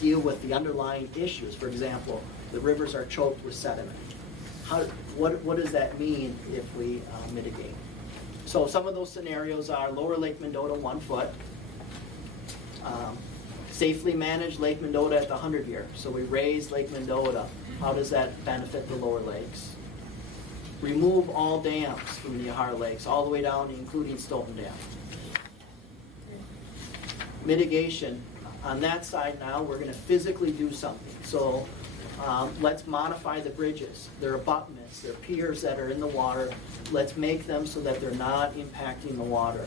deal with the underlying issues? For example, the rivers are choked with sediment. What does that mean if we mitigate? So some of those scenarios are lower Lake Mendota 1 foot, safely manage Lake Mendota at the 100-year. So we raise Lake Mendota. How does that benefit the lower lakes? Remove all dams from the Yahara Lakes, all the way down, including Stoughton Dam. Mitigation, on that side now, we're going to physically do something. So let's modify the bridges. They're abutments, they're piers that are in the water. Let's make them so that they're not impacting the water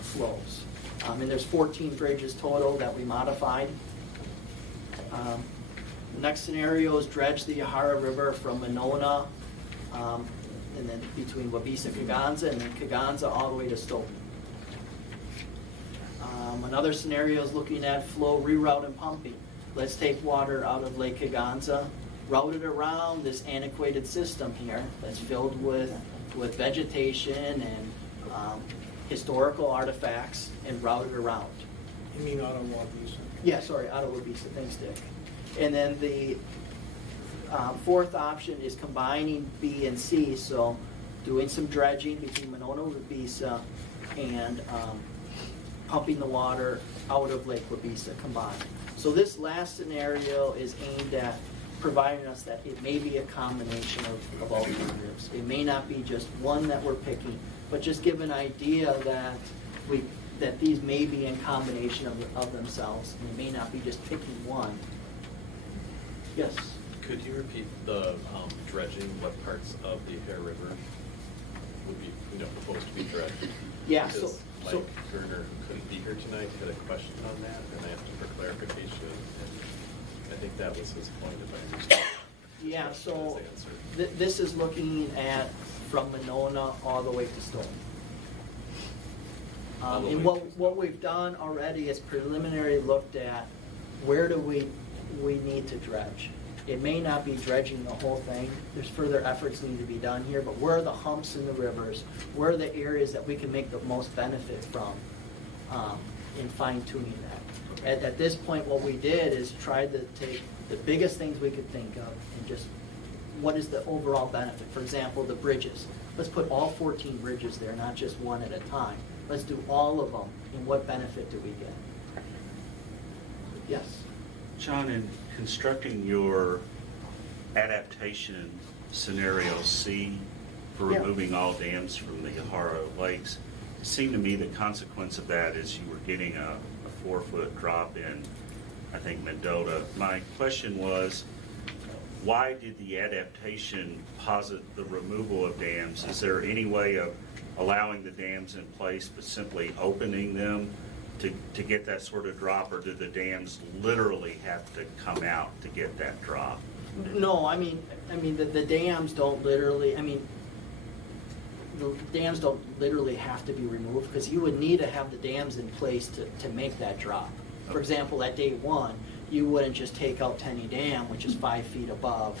flows. And there's 14 bridges total that we modified. The next scenario is dredge the Yahara River from Monona, and then between Wabeesa, Kaganza, and then Kaganza all the way to Stoughton. Another scenario is looking at flow reroute and pumping. Let's take water out of Lake Kaganza, route it around this antiquated system here that's filled with vegetation and historical artifacts, and route it around. You mean out of Wabeesa? Yeah, sorry, out of Wabeesa. Thanks, Dick. And then the fourth option is combining B and C, so doing some dredging between Monona and Wabeesa and pumping the water out of Lake Wabeesa combined. So this last scenario is aimed at providing us that it may be a combination of alternatives. It may not be just one that we're picking, but just give an idea that these may be in combination of themselves, and it may not be just picking one. Yes? Could you repeat the dredging? What parts of the Yahara River would be, proposed to be dredged? Yeah, Because so Mike Gerner, who couldn't be here tonight, had a question on that, and I asked him for clarification, and I think that was his point, if I understand. yeah, His so answer. this is looking at from Monona all the way to Stoughton. All the And way to what we've done already is preliminary looked at where do we need to dredge. It may not be dredging the whole thing. There's further efforts need to be done here, but where are the humps in the rivers? Where are the areas that we can make the most benefit from in fine tuning that? At this point, what we did is tried to take the biggest things we could think of and just what is the overall benefit? For example, the bridges. Let's put all 14 bridges there, not just one at a time. Let's do all of them, and what benefit do we get? Yes? John, in constructing your adaptation scenario C for Yeah. removing all dams from the Yahara Lakes, it seemed to me the consequence of that is you were getting a 4-foot drop in, I think, Mendota. My question was, why did the adaptation posit the removal of dams? Is there any way of allowing the dams in place but simply opening them to get that sort of drop, or do the dams literally have to come out to get that drop? No, I mean the dams don't literally, the dams don't literally have to be removed because you would need to have the dams in place to make that drop. For example, at day one, you wouldn't just take out Tenny Dam, which is 5 feet above,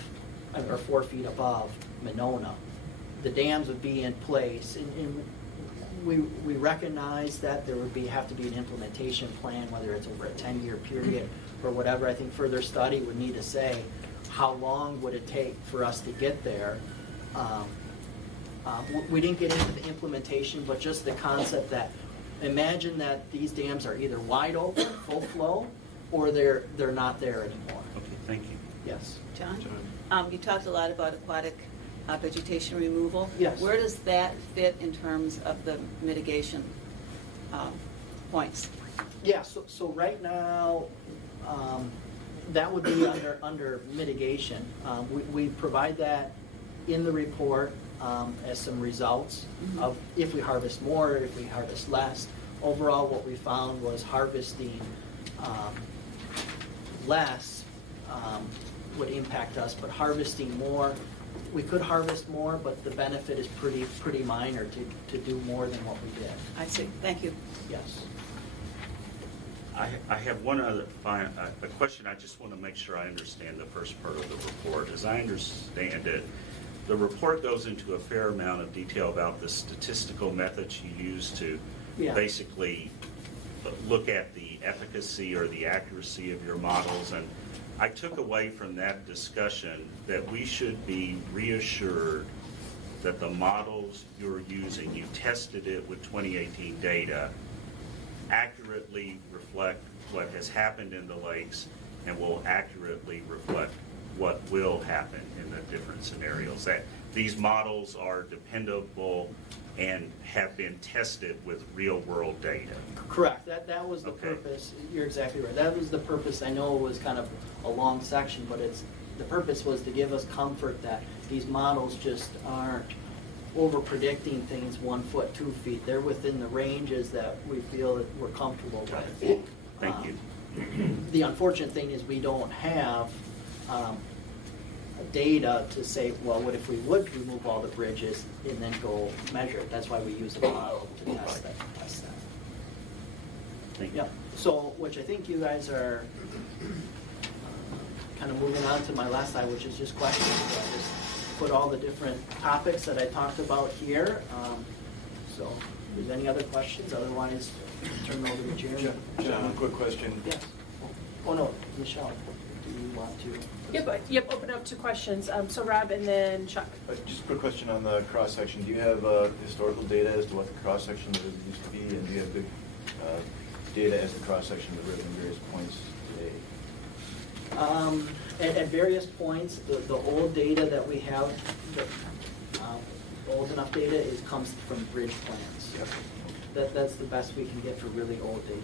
or 4 feet above Monona. The dams would be in place, and we recognize that there would have to be an implementation plan, whether it's over a 10-year period or whatever. I think further study would need to say, how long would it take for us to get there? We didn't get into the implementation, but just the concept that imagine that these dams are either wide open, full flow, or they're not there anymore. Okay, thank you. Yes. John? You talked a lot about aquatic vegetation removal. Yes. Where does that fit in terms of the mitigation points? Yeah, so right now, that would be under mitigation. We provide that in the report as some results of if we harvest more, if we harvest less. Overall, what we found was harvesting less would impact us, but harvesting more, we could harvest more, but the benefit is pretty minor to do more than what we did. I see. Thank you. Yes. I have one other a question. I just want to make sure I understand the first part of the report. As I understand it, the report goes into a fair amount of detail about the statistical methods you use to basically look at the efficacy or the accuracy of your models. And I took away from that discussion that we should be reassured that the models you're using, you tested it with 2018 data, accurately reflect what has happened in the lakes and will accurately reflect what will happen in the different scenarios. That these models are dependable and have been tested with real-world data. Correct, that was the purpose, you're exactly right. That was the purpose. I know it was kind of a long section, but the purpose was to give us comfort that these models just aren't over-predicting things 1 foot, 2 feet. They're within the ranges that we feel that we're comfortable with. Thank you. The unfortunate thing is we don't have data to say, well, what if we would remove all the bridges and then go measure it? That's why we use a model to test that. Thank you. Yeah. So, which I think you guys are kind of moving on to my last slide, which is just questions. So I just put all the different topics that I talked about here. So, if there's any other questions, otherwise, turn it over to Jeremy. John, one quick question. Yes. Oh, no, Michelle, do you want to? Yep, open up to questions. So Rob and then Chuck. Just a quick question on the cross-section. Do you have historical data as to what the cross-section of the river used to be? And do you have good data as the cross-section of the river in various points today? At various points, the old data that we have, old enough data comes from bridge plans. Yep. That's the best we can get for really old data.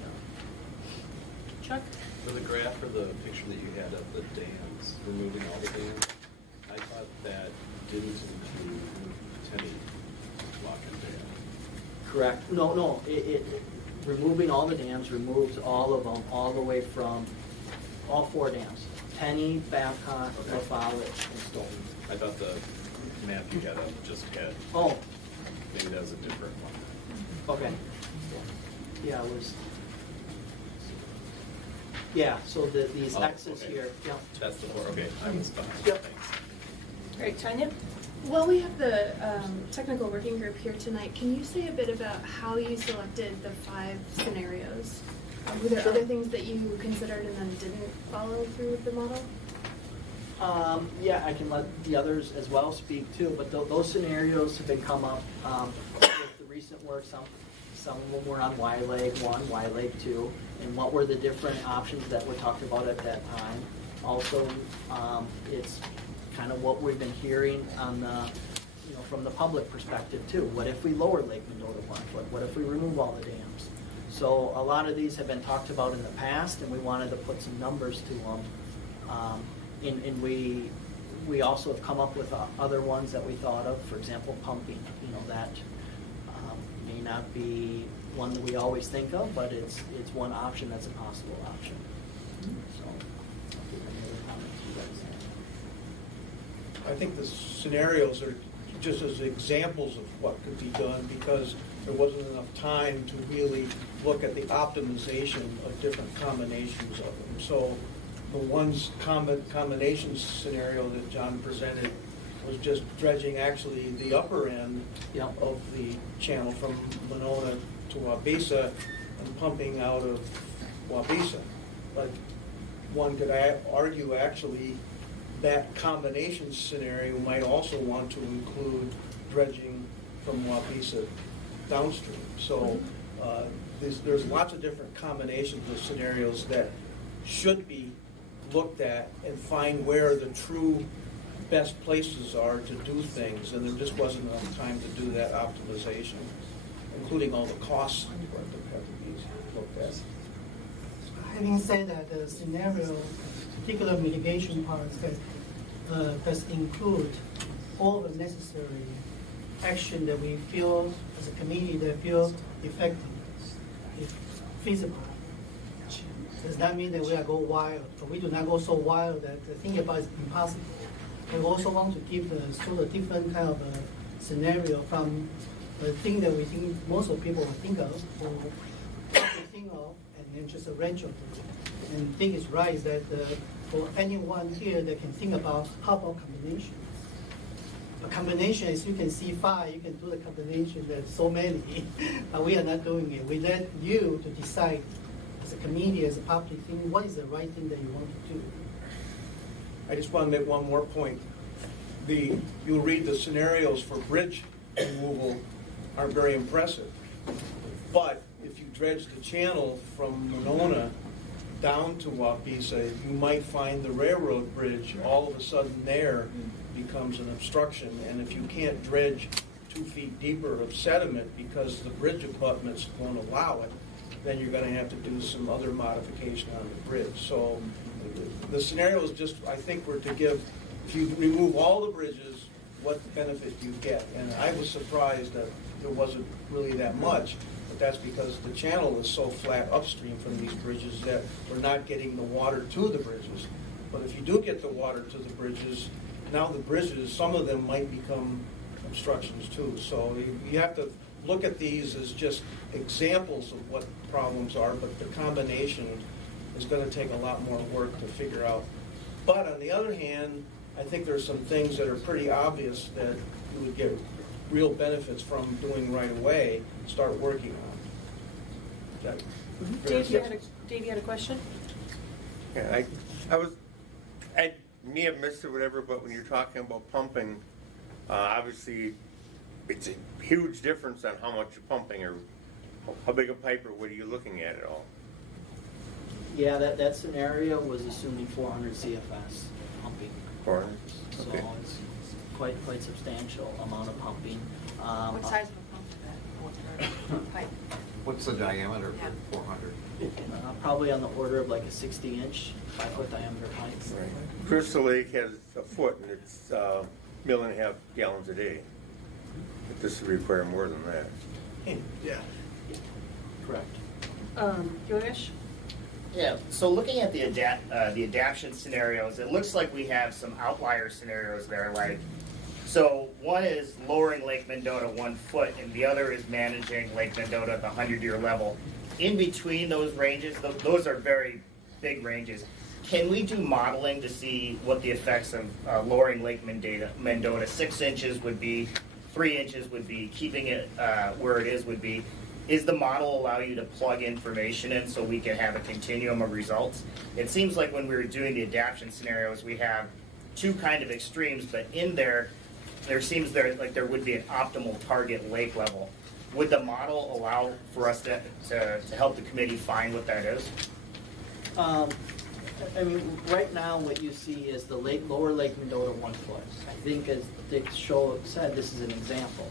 Chuck? For the graph or the picture that you had of the dams, removing all the dams, I thought that didn't include Tenney Lock and Dam. Correct. No, it removing all the dams removes all of them, all the way from all 4 dams. Tenney, Babcock, LaFollette, and Stoughton. I thought the map you had up just had, Oh, maybe that was a different one. okay. Yeah, it was. Yeah, so these X's okay. here, yeah. That's the 4, okay, I was behind. Yep. Thanks. All right, Tanya? Well, we have the technical working group here tonight. Can you say a bit about how you selected the 5 scenarios? Were there other things that you considered and then didn't follow through with the model? Yeah, I can let the others as well speak too, but those scenarios have been come up with the recent work. Some of them were on Y-Leg 1, Y-Leg 2, and what were the different options that were talked about at that time. Also, it's kind of what we've been hearing on the, from the public perspective too. What if we lower Lake Mendota 1 foot? What if we remove all the dams? So a lot of these have been talked about in the past, and we wanted to put some numbers to them. And we also have come up with other ones that we thought of. For example, pumping. That may not be one that we always think of, but it's one option that's a possible option. So, I'll give any other comments you guys have. I think the scenarios are just as examples of what could be done, because there wasn't enough time to really look at the optimization of different combinations of them. So the combination scenario that John presented was just dredging actually the upper end of the channel from Monona to Waubesa and pumping out of Waubesa. But one could argue actually that combination scenario might also want to include dredging from Waubesa downstream. So there's lots of different combinations of scenarios that should be looked at and find where the true best places are to do things, and there just wasn't enough time to do that optimization, including all the costs that have to be looked at. Having said that, the scenario, particular mitigation parts does include all the necessary action that we feel as a committee that feel effective, if feasible. Does that mean that we are go wild? But we do not go so wild that the thing about it is impossible. We also want to give the sort of different kind of a scenario from the thing that we think most of people will think of, or what they think of, and and then just a range of them. And I think it's right that for anyone here that can think about how about combinations. A combination, as you can see, 5, you can do the combination. There's so many, but we are not doing it. We let you to decide as a committee, as a public thing, what is the right thing that you want to do. I just want to make one more point. You'll read the scenarios for bridge removal aren't very impressive. But if you dredge the channel from Monona down to Wapisa, you might find the railroad bridge all of a sudden there becomes an obstruction. And if you can't dredge 2 feet deeper of sediment because the bridge abutments won't allow it, then you're going to have to do some other modification on the bridge. So the scenario is just, I think, were to give, if you remove all the bridges, what benefit do you get? And I was surprised that there wasn't really that much, but that's because the channel is so flat upstream from these bridges that we're not getting the water to the bridges. But if you do get the water to the bridges, now the bridges, some of them might become obstructions too. So you have to look at these as just examples of what problems are, but the combination is going to take a lot more work to figure out. But on the other hand, I think there's some things that are pretty obvious that you would get real benefits from doing right away, start working on. That- Dave, you had a question? Yeah, I may have missed it, whatever, but when you're talking about pumping, obviously, it's a huge difference on how much you're pumping, or how big a pipe, or what are you looking at all? Yeah, that scenario was assuming 400 CFS pumping. 400? Okay. So it's quite substantial amount of pumping. What size of a pump is that? Pipe? What's the diameter for 400? Probably on the order of like a 60-inch, 5-foot diameter pipe. Right. Crystal Lake has a foot, and it's 1.5 million gallons a day. But this would require more than that. Yeah. Correct. Yogesh? Yeah, so looking at the adaption scenarios, it looks like we have some outlier scenarios there. Like, so one is lowering Lake Mendota 1 foot, and the other is managing Lake Mendota at the 100-year level. In between those ranges, those are very big ranges. Can we do modeling to see what the effects of lowering Lake Mendota 6 inches would be, 3 inches would be, keeping it where it is would be? Is the model allow you to plug information in so we can have a continuum of results? It seems like when we were doing the adaption scenarios, we have 2 kind of extremes, but in there seems like there would be an optimal target lake level. Would the model allow for us to help the committee find what that is? I mean, right now what you see is the lower Lake Mendota 1 foot. I think as Dick Scholl said, this is an example.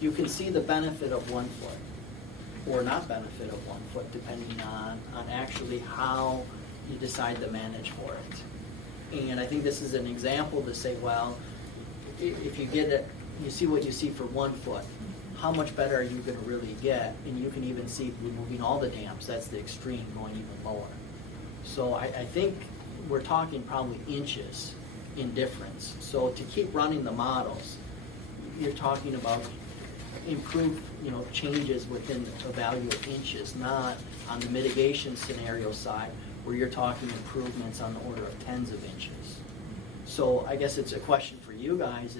You can see the benefit of 1 foot, or not benefit of 1 foot, depending on actually how you decide to manage for it. And I think this is an example to say, well, if you get it, you see what you see for 1 foot, how much better are you going to really get? And you can even see removing all the dams, that's the extreme, going even lower. So I think we're talking probably inches in difference. So to keep running the models, you're talking about improved, changes within a value of inches, not on the mitigation scenario side where you're talking improvements on the order of tens of inches. So I guess it's a question for you guys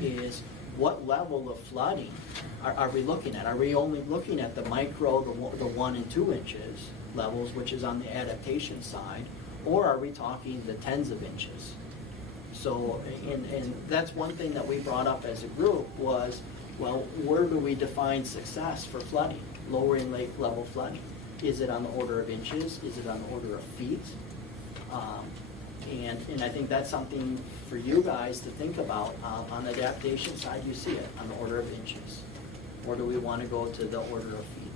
is what level of flooding are we looking at? Are we only looking at the micro, the 1 and 2 inches levels, which is on the adaptation side, or are we talking the tens of inches? So, and that's one thing that we brought up as a group was, well, where do we define success for flooding, lowering lake level flooding? Is it on the order of inches? Is it on the order of feet? And I think that's something for you guys to think about. On the adaptation side, you see it on the order of inches. Or do we want to go to the order of feet?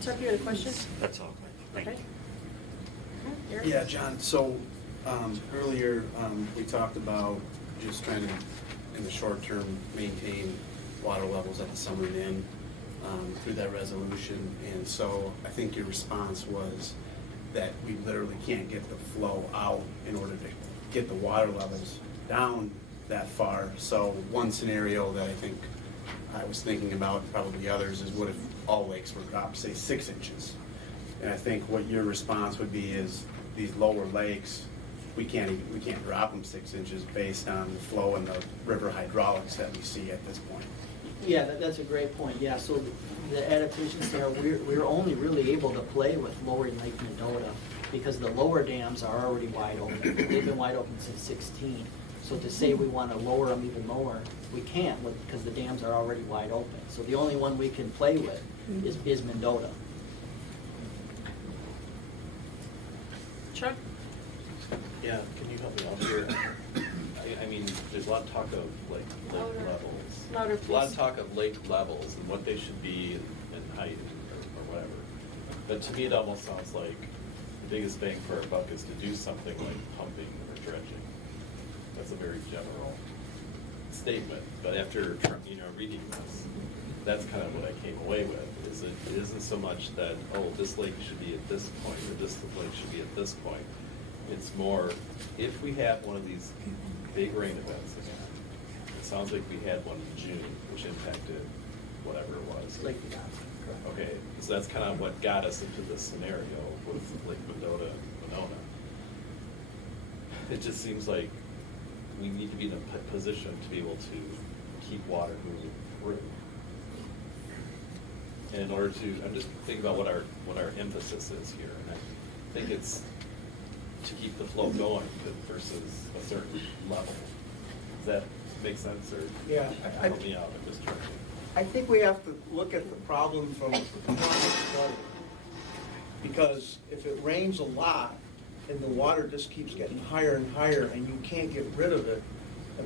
Chuck, you had a question? That's all. Thank you. Eric? Yeah, John, so earlier we talked about just trying to, in the short term, maintain water levels at the Summer Inn through that resolution. And so I think your response was that we literally can't get the flow out in order to get the water levels down that far. So one scenario that I think I was thinking about, probably others, is what if all lakes were dropped, say, 6 inches? And I think what your response would be is these lower lakes, we can't drop them 6 inches based on the flow and the river hydraulics that we see at this point. Yeah, that's a great point. Yeah, so the adaptations there, we're only really able to play with lowering Lake Mendota because the lower dams are already wide open. They've been wide open since 16. So to say we want to lower them even lower, we can't because the dams are already wide open. So the only one we can play with is Mendota. Chuck? Yeah, can you help me out here? I mean, there's a lot of talk of like lake levels. Louder, A lot of please. talk of lake levels and what they should be in height or whatever. But to me, it almost sounds like the biggest bang for our buck is to do something like pumping or dredging. That's a very general statement, but after reading this, that's kind of what I came away with. It isn't so much that, oh, this lake should be at this point or this lake should be at this point. It's more, if we have one of these big rain events again, it sounds like we had one in June, which impacted whatever it was. Lake Mendota. Okay, so that's kind of what got us into this scenario with Lake Mendota and Winona. It just seems like we need to be in a position to be able to keep water moving through. And in order to, I'm just thinking about what our emphasis is here, and I think it's to keep the flow going versus a certain level. Does that make sense, or Yeah, help me out? I'm just trying to. I think we have to look at the problem from flooding. Because if it rains a lot and the water just keeps getting higher and higher and you can't get rid of it,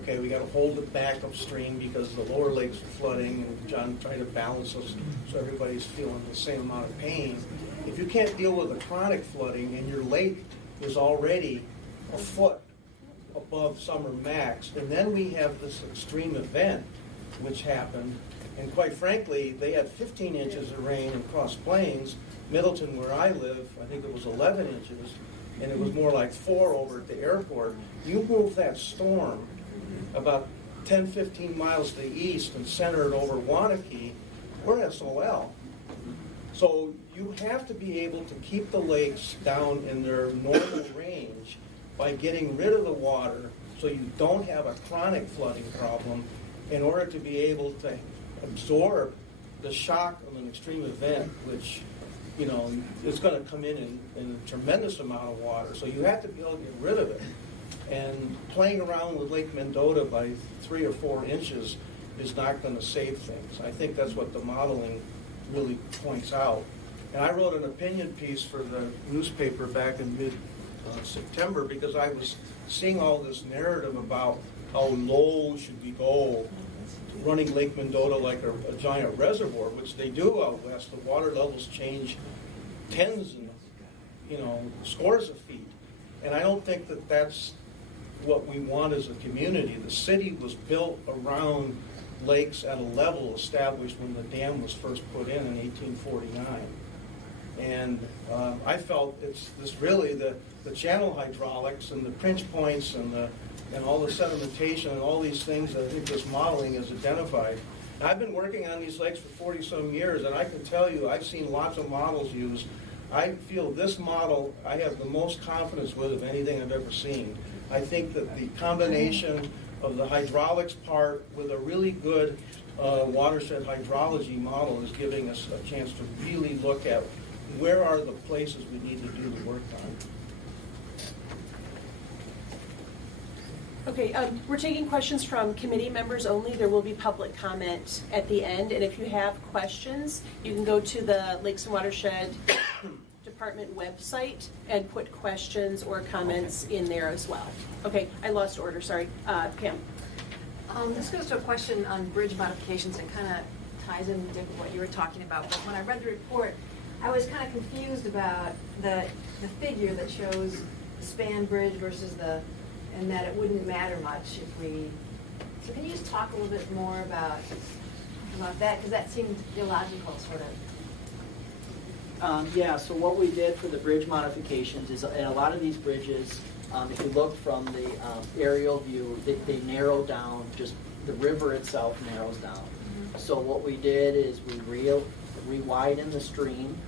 okay, we gotta hold it back upstream because the lower lakes are flooding, and John tried to balance us so everybody's feeling the same amount of pain. If you can't deal with the chronic flooding and your lake is already a foot above summer max, and then we have this extreme event which happened, and quite frankly, they had 15 inches of rain in Cross Plains. Middleton, where I live, I think it was 11 inches, and it was more like 4 over at the airport. You move that storm about 10, 15 miles to the east and center it over Wanakee, we're SOL. So you have to be able to keep the lakes down in their normal range by getting rid of the water so you don't have a chronic flooding problem in order to be able to absorb the shock of an extreme event, which, you know, is going to come in a tremendous amount of water. So you have to be able to get rid of it. And playing around with Lake Mendota by 3 or 4 inches is not going to save things. I think that's what the modeling really points out. And I wrote an opinion piece for the newspaper back in mid-September because I was seeing all this narrative about how low should we go, running Lake Mendota like a giant reservoir, which they do out west. The water levels change tens and, scores of feet. And I don't think that that's what we want as a community. The city was built around lakes at a level established when the dam was first put in 1849. And I felt it's this really the channel hydraulics and the pinch points and all the sedimentation and all these things that I think this modeling has identified. And I've been working on these lakes for 40-some years, and I can tell you I've seen lots of models used. I feel this model I have the most confidence with of anything I've ever seen. I think that the combination of the hydraulics part with a really good watershed hydrology model is giving us a chance to really look at where are the places we need to do the work on. Okay, we're taking questions from committee members only. There will be public comment at the end, and if you have questions, you can go to the Lakes and Watershed Department website and put questions or comments in there as well. Okay, I lost order, sorry. Pam. This goes to a question on bridge modifications and kind of ties in with what you were talking about. But when I read the report, I was kind of confused about the figure that shows the span bridge versus and that it wouldn't matter much if we. So can you just talk a little bit more about that? Because that seemed illogical, sort of. Yeah, so what we did for the bridge modifications is, and a lot of these bridges, if you look from the aerial view, they narrow down, just the river itself narrows down. So what we did is we re-widened the stream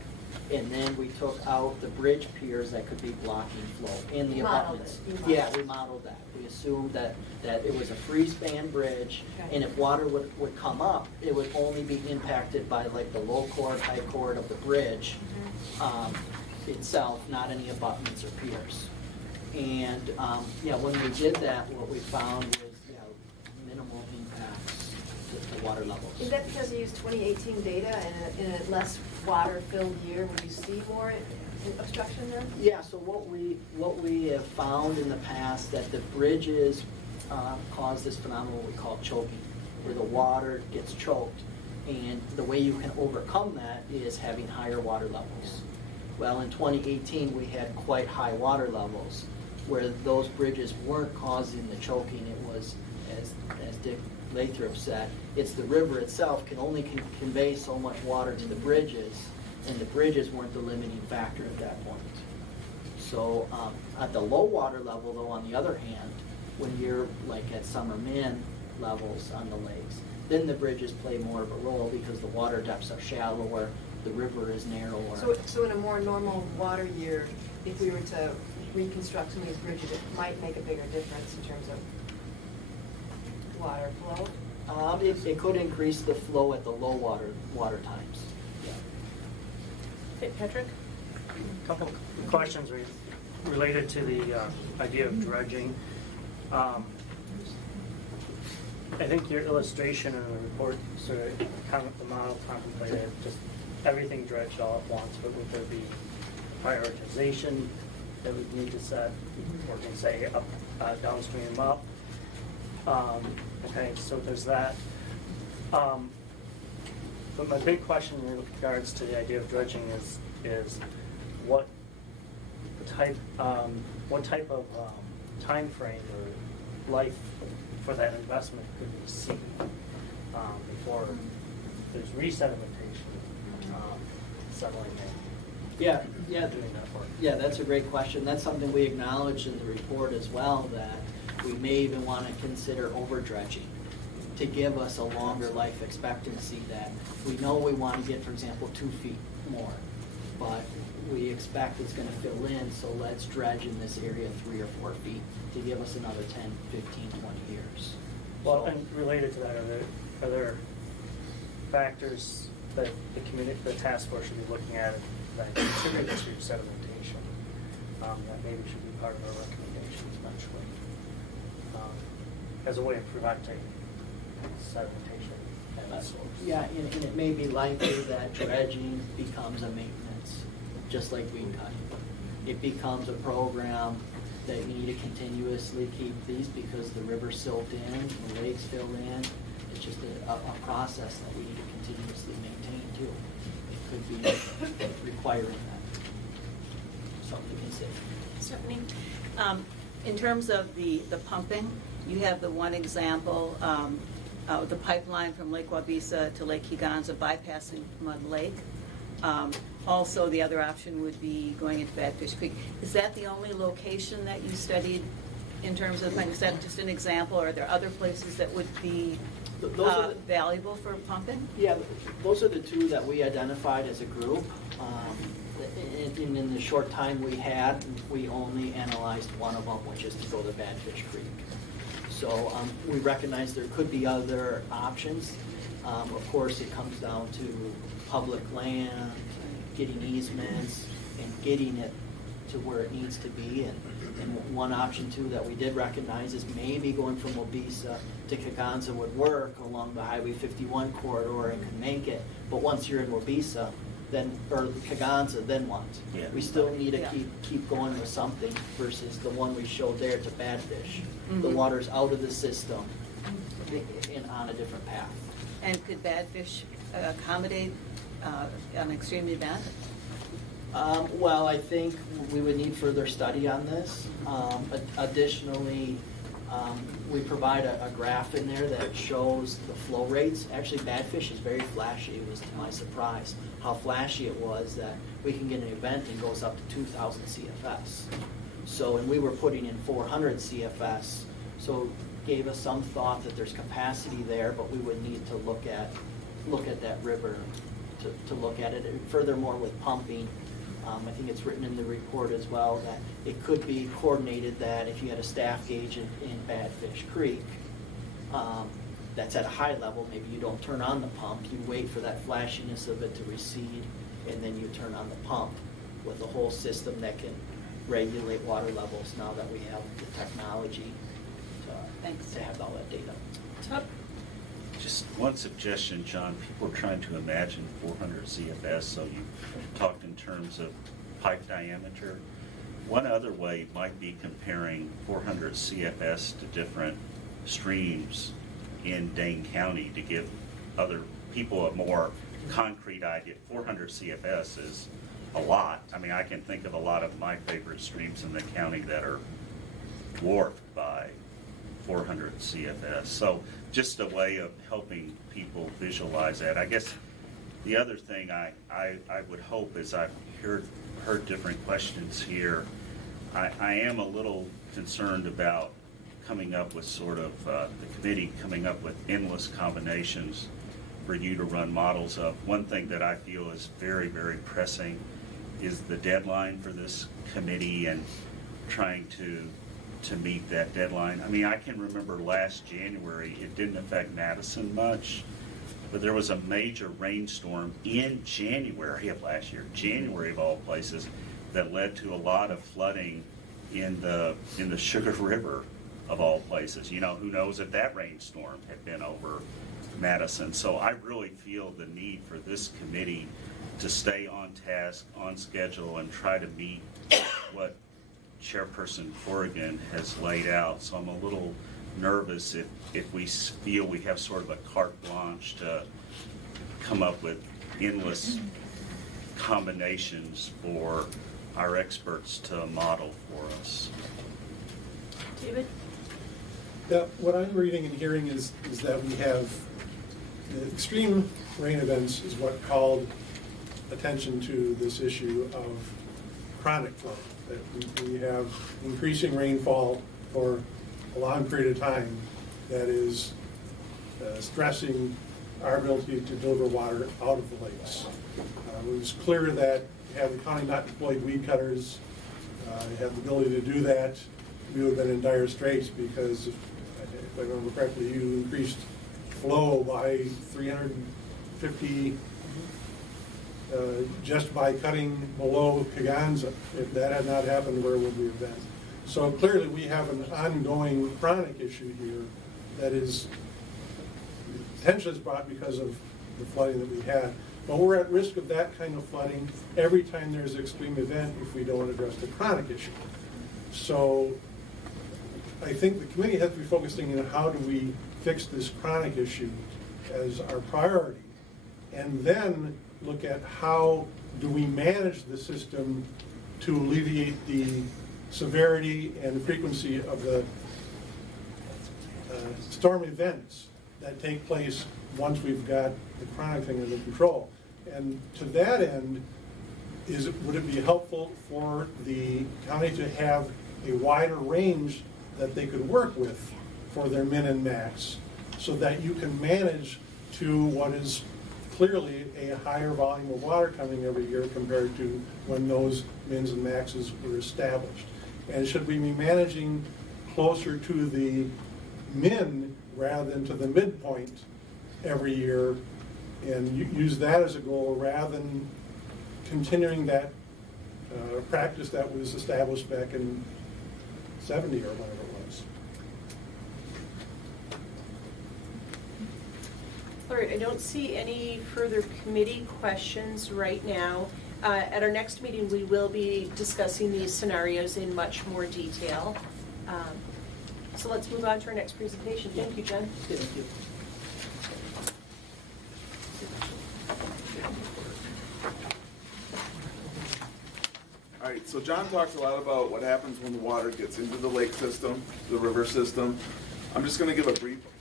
And then we took out the bridge piers that could be blocking flow and the You modeled abutments. it. You modeled Yeah, it. we modeled that. We assumed that it was a free span bridge, Okay. and if water would come up, it would only be impacted by like the low chord, high chord of the bridge itself, not any abutments or piers. And, yeah, when we did that, what we found was, minimal impacts to water levels. Is that because you used 2018 data in a less water-filled year? Would you see more obstruction there? Yeah, so what we have found in the past, that the bridges cause this phenomenon we call choking, where the water gets choked. And the way you can overcome that is having higher water levels. Well, in 2018, we had quite high water levels, where those bridges weren't causing the choking. It was, as Dick Lathrop said, it's the river itself can only convey so much water to the bridges, and the bridges weren't the limiting factor at that point. So at the low water level, though, on the other hand, when you're like at summer min levels on the lakes, then the bridges play more of a role because the water depths are shallower, the river is narrower. So in a more normal water year, if we were to reconstruct some of these bridges, it might make a bigger difference in terms of water flow? It could increase the flow at the low water times. Yeah. Okay, Patrick? Couple questions related to the idea of dredging. I think your illustration in the report sort of the model contemplated just everything dredged all at once, but would there be prioritization that we need to set, or can say up, downstream up? Okay, so there's that. But my big question in regards to the idea of dredging is what type of time frame or life for that investment could we see before there's resedimentation settling in? Yeah, Doing that work. Yeah, that's a great question. That's something we acknowledged in the report as well, that we may even want to consider over dredging to give us a longer life expectancy. That we know we want to get, for example, 2 feet more, but we expect it's going to fill in, so let's dredge in this area 3 or 4 feet to give us another 10, 15, 20 years. Well, and related to that, are there factors that the task force should be looking at that consider this resedimentation that maybe should be part of our recommendations eventually as a way of preventing sedimentation at that source? Yeah, and it may be likely that dredging becomes a maintenance, just like weed cutting. It becomes a program that you need to continuously keep these because the rivers silt in, the lakes fill in. It's just a process that we need to continuously maintain too. It could be requiring that. Something to consider. Stephanie, in terms of the pumping, you have the one example, the pipeline from Lake Wabisa to Lake Higanza bypassing Mud Lake. Also, the other option would be going into Badfish Creek. Is that the only location that you studied in terms of, is that just an example, or are there other places that would be valuable for pumping? Yeah, those are the two that we identified as a group. In the short time we had, we only analyzed one of them, which is to go to Badfish Creek. So we recognize there could be other options. Of course, it comes down to public land, getting easements, and getting it to where it needs to be. And one option too that we did recognize is maybe going from Wabisa to Kaganza would work along the Highway 51 corridor and could make it. But once you're in Wabisa, or Kaganza, then what? Yeah. We still need to keep going with something versus the one we showed there to Badfish. The water's out of the system and on a different path. And could Badfish accommodate an extreme event? Well, I think we would need further study on this. Additionally, we provide a graph in there that shows the flow rates. Actually, Badfish is very flashy. It was to my surprise how flashy it was that we can get an event and goes up to 2,000 CFS. So, and we were putting in 400 CFS. So, gave us some thought that there's capacity there, but we would need to look at that river to look at it. And furthermore, with pumping, I think it's written in the report as well that it could be coordinated that if you had a staff gauge in Badfish Creek, that's at a high level, maybe you don't turn on the pump, you wait for that flashiness of it to recede, and then you turn on the pump with a whole system that can regulate water levels now that we have the technology to have all that data. Just one suggestion, John. People are trying to imagine 400 CFS, so you talked in terms of pipe diameter. One other way might be comparing 400 CFS to different streams in Dane County to give other people a more concrete idea. 400 CFS is a lot. I mean, I can think of a lot of my favorite streams in the county that are dwarfed by 400 CFS. So just a way of helping people visualize that. I guess the other thing I would hope is I've heard different questions here. I am a little concerned about coming up with sort of, the committee coming up with endless combinations for you to run models of. One thing that I feel is very, very pressing is the deadline for this committee and trying to meet that deadline. I mean, I can remember last January, it didn't affect Madison much, but there was a major rainstorm in January of last year, January of all places, that led to a lot of flooding in the Sugar River of all places. You know, who knows if that rainstorm had been over Madison. So I really feel the need for this committee to stay on task, on schedule, and try to meet what Chairperson Corrigan has laid out. So I'm a little nervous if we feel we have sort of a carte blanche to come up with endless combinations for our experts to model for us. David? Yeah, what I'm reading and hearing is that we have the extreme rain events is what called attention to this issue of chronic flooding. That we have increasing rainfall for a long period of time that is stressing our ability to deliver water out of the lakes. It was clear that had the county not deployed weed cutters, had the ability to do that, we would have been in dire straits because, if I remember correctly, you increased flow by 350 just by cutting below Kaganza. If that had not happened, where would we have been? So clearly we have an ongoing chronic issue here that is, attention is brought because of the flooding that we had. But we're at risk of that kind of flooding every time there's an extreme event if we don't address the chronic issue. So I think the committee has to be focusing on how do we fix this chronic issue as our priority, and then look at how do we manage the system to alleviate the severity and frequency of the storm events that take place once we've got the chronic thing under control. And to that end, would it be helpful for the county to have a wider range that they could work with for their min and max, so that you can manage to what is clearly a higher volume of water coming every year compared to when those mins and maxes were established? And should we be managing closer to the min rather than to the midpoint every year, and use that as a goal rather than continuing that practice that was established back in 70 or whatever it was? All right, I don't see any further committee questions right now. At our next meeting, we will be discussing these scenarios in much more detail. So let's move on to our next presentation. Thank you, Jen. Thank you. All right, so John talked a lot about what happens when the water gets into the lake system, the river system. I'm just going to give a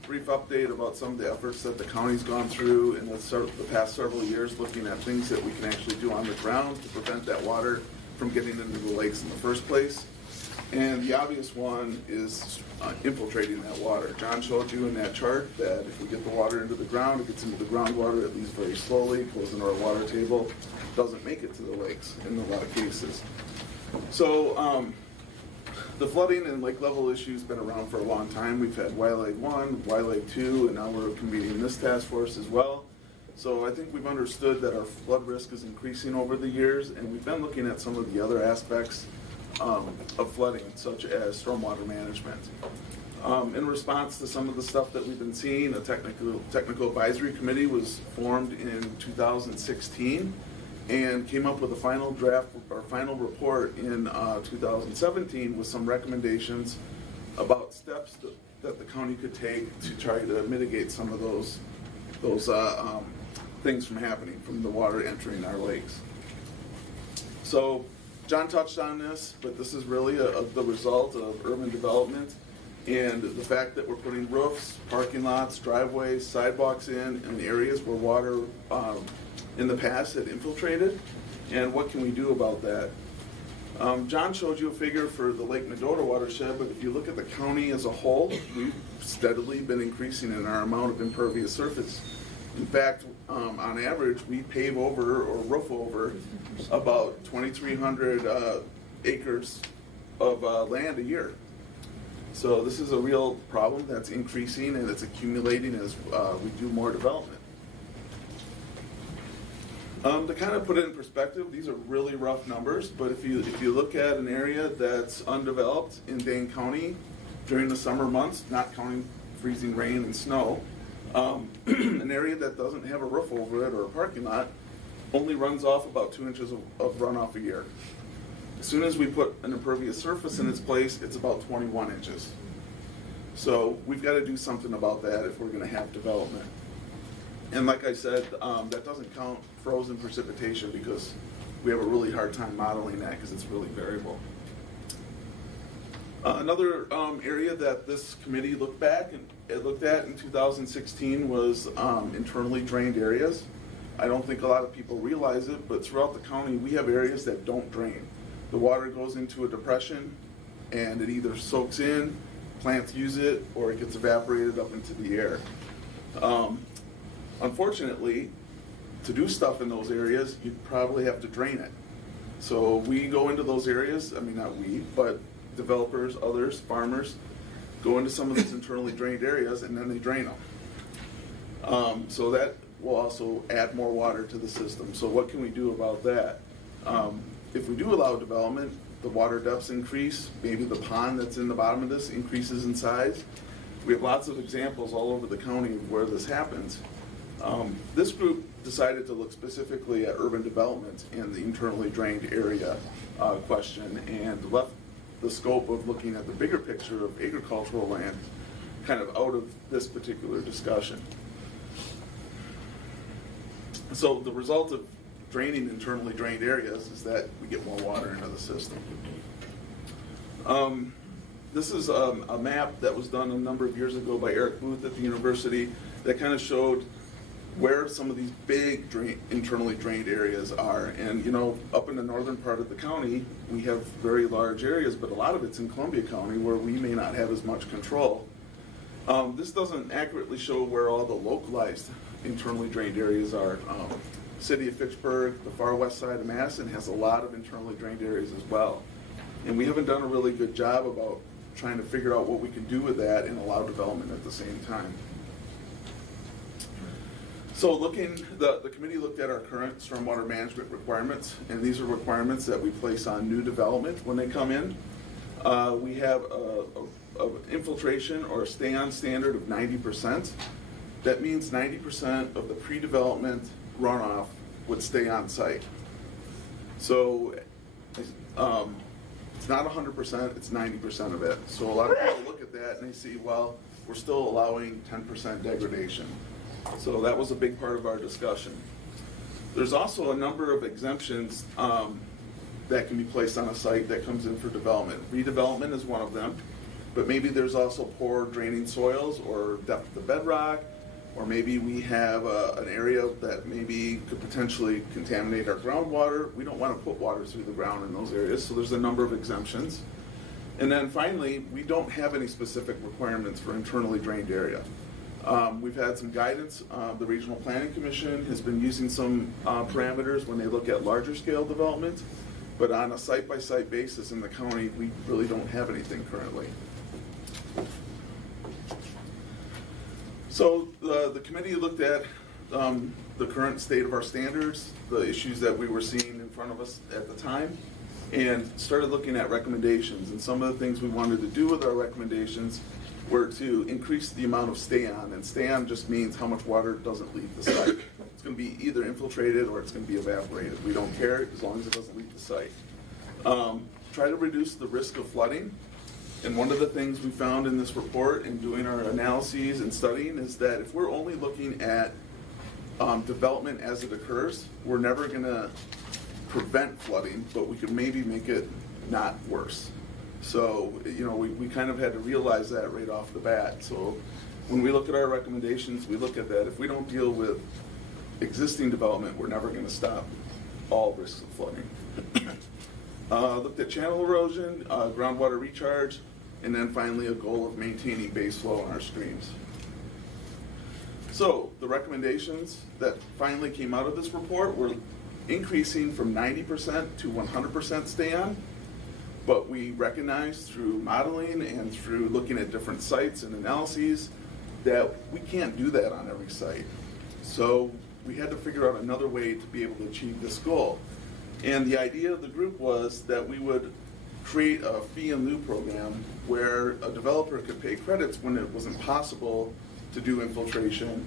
brief update about some of the efforts that the county's gone through in the past several years, looking at things that we can actually do on the ground to prevent that water from getting into the lakes in the first place. And the obvious one is infiltrating that water. John showed you in that chart that if we get the water into the ground, it gets into the groundwater, it leaves very slowly, goes into our water table, doesn't make it to the lakes in a lot of cases. So the flooding and lake level issue has been around for a long time. We've had YLAG 1, YLAG 2, and now we're convening this task force as well. So I think we've understood that our flood risk is increasing over the years, and we've been looking at some of the other aspects of flooding, such as stormwater management. In response to some of the stuff that we've been seeing, a technical advisory committee was formed in 2016 and came up with a final draft or final report in 2017 with some recommendations about steps that the county could take to try to mitigate some of those things from happening, from the water entering our lakes. So John touched on this, but this is really the result of urban development and the fact that we're putting roofs, parking lots, driveways, sidewalks in areas where water in the past had infiltrated. And what can we do about that? John showed you a figure for the Lake Mendota watershed, but if you look at the county as a whole, we've steadily been increasing in our amount of impervious surface. In fact, on average, we pave over or roof over about 2,300 acres of land a year. So this is a real problem that's increasing and it's accumulating as we do more development. To kind of put it in perspective, these are really rough numbers, but if you look at an area that's undeveloped in Dane County during the summer months, not counting freezing rain and snow, an area that doesn't have a roof over it or a parking lot only runs off about 2 inches of runoff a year. As soon as we put an impervious surface in its place, it's about 21 inches. So we've got to do something about that if we're going to have development. And like I said, that doesn't count frozen precipitation because we have a really hard time modeling that because it's really variable. Another area that this committee looked at in 2016 was internally drained areas. I don't think a lot of people realize it, but throughout the county we have areas that don't drain. The water goes into a depression and it either soaks in, plants use it, or it gets evaporated up into the air. Unfortunately, to do stuff in those areas, you probably have to drain it. So we go into those areas, I mean not we, but developers, others, farmers, go into some of these internally drained areas and then they drain them. So that will also add more water to the system. So what can we do about that? If we do allow development, the water depths increase, maybe the pond that's in the bottom of this increases in size. We have lots of examples all over the county where this happens. This group decided to look specifically at urban development and the internally drained area question and left the scope of looking at the bigger picture of agricultural land kind of out of this particular discussion. So the result of draining internally drained areas is that we get more water into the system. This is a map that was done a number of years ago by Eric Booth at the university that kind of showed where some of these big internally drained areas are. And you know, up in the northern part of the county, we have very large areas, but a lot of it's in Columbia County where we may not have as much control. This doesn't accurately show where all the localized internally drained areas are. City of Fitchburg, the far west side of Madison has a lot of internally drained areas as well. And we haven't done a really good job about trying to figure out what we can do with that and allow development at the same time. So the committee looked at our current stormwater management requirements, and these are requirements that we place on new development when they come in. We have a infiltration or a stay-on standard of 90%. That means 90% of the pre-development runoff would stay on site. So it's not 100%, it's 90% of it. So a lot of people look at that and they see, well, we're still allowing 10% degradation. So that was a big part of our discussion. There's also a number of exemptions that can be placed on a site that comes in for development. Redevelopment is one of them, but maybe there's also poor draining soils or depth of bedrock, or maybe we have an area that maybe could potentially contaminate our groundwater. We don't want to put water through the ground in those areas, so there's a number of exemptions. And then finally, we don't have any specific requirements for internally drained area. We've had some guidance. The Regional Planning Commission has been using some parameters when they look at larger scale development, but on a site-by-site basis in the county, we really don't have anything currently. So the committee looked at the current state of our standards, the issues that we were seeing in front of us at the time, and started looking at recommendations. And some of the things we wanted to do with our recommendations were to increase the amount of stay-on, and stay-on just means how much water doesn't leave the site. It's going to be either infiltrated or it's going to be evaporated. We don't care as long as it doesn't leave the site. Try to reduce the risk of flooding. And one of the things we found in this report in doing our analyses and studying is that if we're only looking at development as it occurs, we're never going to prevent flooding, but we could maybe make it not worse. So, we kind of had to realize that right off the bat. So when we look at our recommendations, we look at that. If we don't deal with existing development, we're never going to stop all risks of flooding. Looked at channel erosion, groundwater recharge, and then finally a goal of maintaining base flow on our streams. So the recommendations that finally came out of this report were increasing from 90% to 100% stay-on, but we recognized through modeling and through looking at different sites and analyses that we can't do that on every site. So we had to figure out another way to be able to achieve this goal. And the idea of the group was that we would create a fee in lieu program where a developer could pay credits when it was impossible to do infiltration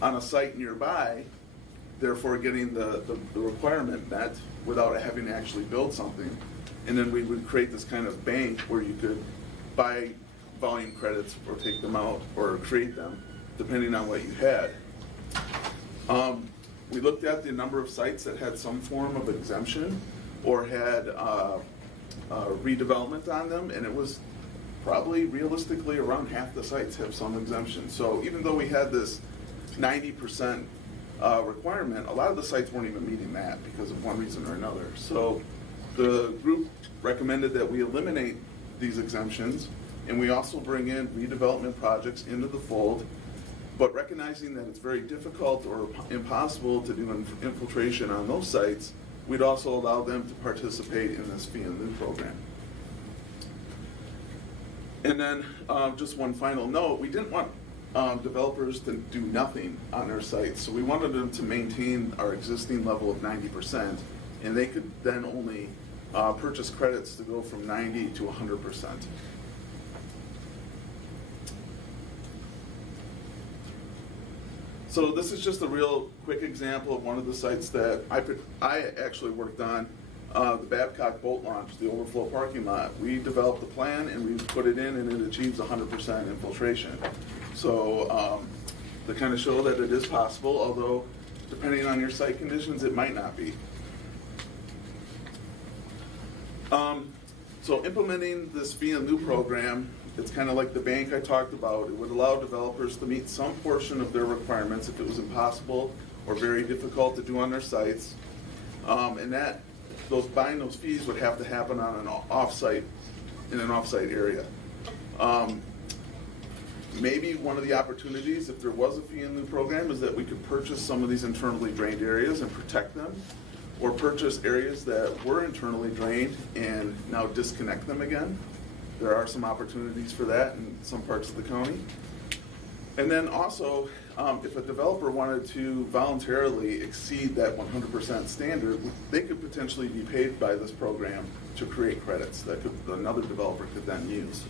on a site nearby, therefore getting the requirement met without having to actually build something. And then we would create this kind of bank where you could buy volume credits or take them out or create them, depending on what you had. We looked at the number of sites that had some form of exemption or had redevelopment on them, and it was probably realistically around half the sites have some exemption. So even though we had this 90% requirement, a lot of the sites weren't even meeting that because of one reason or another. So the group recommended that we eliminate these exemptions, and we also bring in redevelopment projects into the fold, but recognizing that it's very difficult or impossible to do infiltration on those sites, we'd also allow them to participate in this fee in lieu program. And then just one final note, we didn't want developers to do nothing on their sites, so we wanted them to maintain our existing level of 90%, and they could then only purchase credits to go from 90 to 100%. So this is just a real quick example of one of the sites that I actually worked on, the Babcock Boat Launch, the overflow parking lot. We developed a plan and we put it in, and it achieves 100% infiltration. So to kind of show that it is possible, although depending on your site conditions, it might not be. So implementing this fee in lieu program, it's kind of like the bank I talked about. It would allow developers to meet some portion of their requirements if it was impossible or very difficult to do on their sites. And that buying those fees would have to happen on an off-site, in an off-site area. Maybe one of the opportunities, if there was a fee in lieu program, is that we could purchase some of these internally drained areas and protect them, or purchase areas that were internally drained and now disconnect them again. There are some opportunities for that in some parts of the county. And then also, if a developer wanted to voluntarily exceed that 100% standard, they could potentially be paid by this program to create credits that another developer could then use.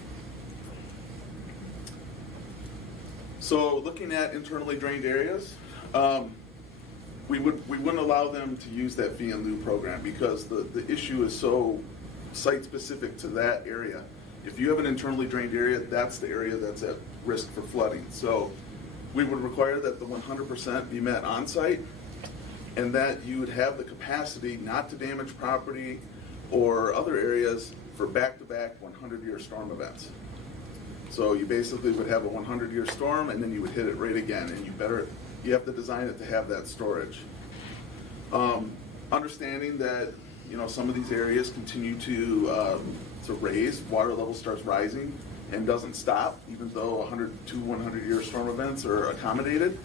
So looking at internally drained areas, we wouldn't allow them to use that fee in lieu program because the issue is so site-specific to that area. If you have an internally drained area, that's the area that's at risk for flooding. So we would require that the 100% be met on site, and that you would have the capacity not to damage property or other areas for back-to-back 100-year storm events. So you basically would have a 100-year storm, and then you would hit it right again, and you have to design it to have that storage. Understanding that some of these areas continue to raise, water level starts rising and doesn't stop, even though 100-100-year storm events are accommodated,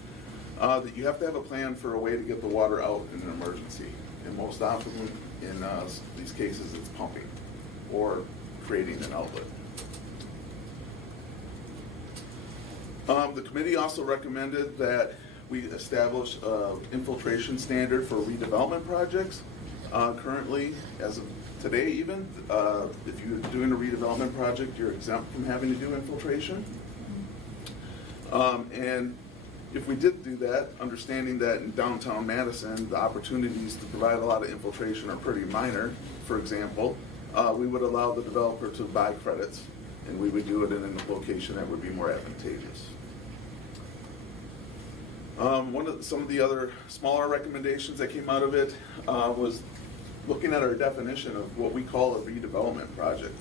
that you have to have a plan for a way to get the water out in an emergency. And most often in these cases, it's pumping or creating an outlet. The committee also recommended that we establish an infiltration standard for redevelopment projects. Currently, as of today even, if you're doing a redevelopment project, you're exempt from having to do infiltration. And if we did do that, understanding that in downtown Madison, the opportunities to provide a lot of infiltration are pretty minor, for example, we would allow the developer to buy credits, and we would do it in a location that would be more advantageous. Some of the other smaller recommendations that came out of it was looking at our definition of what we call a redevelopment project.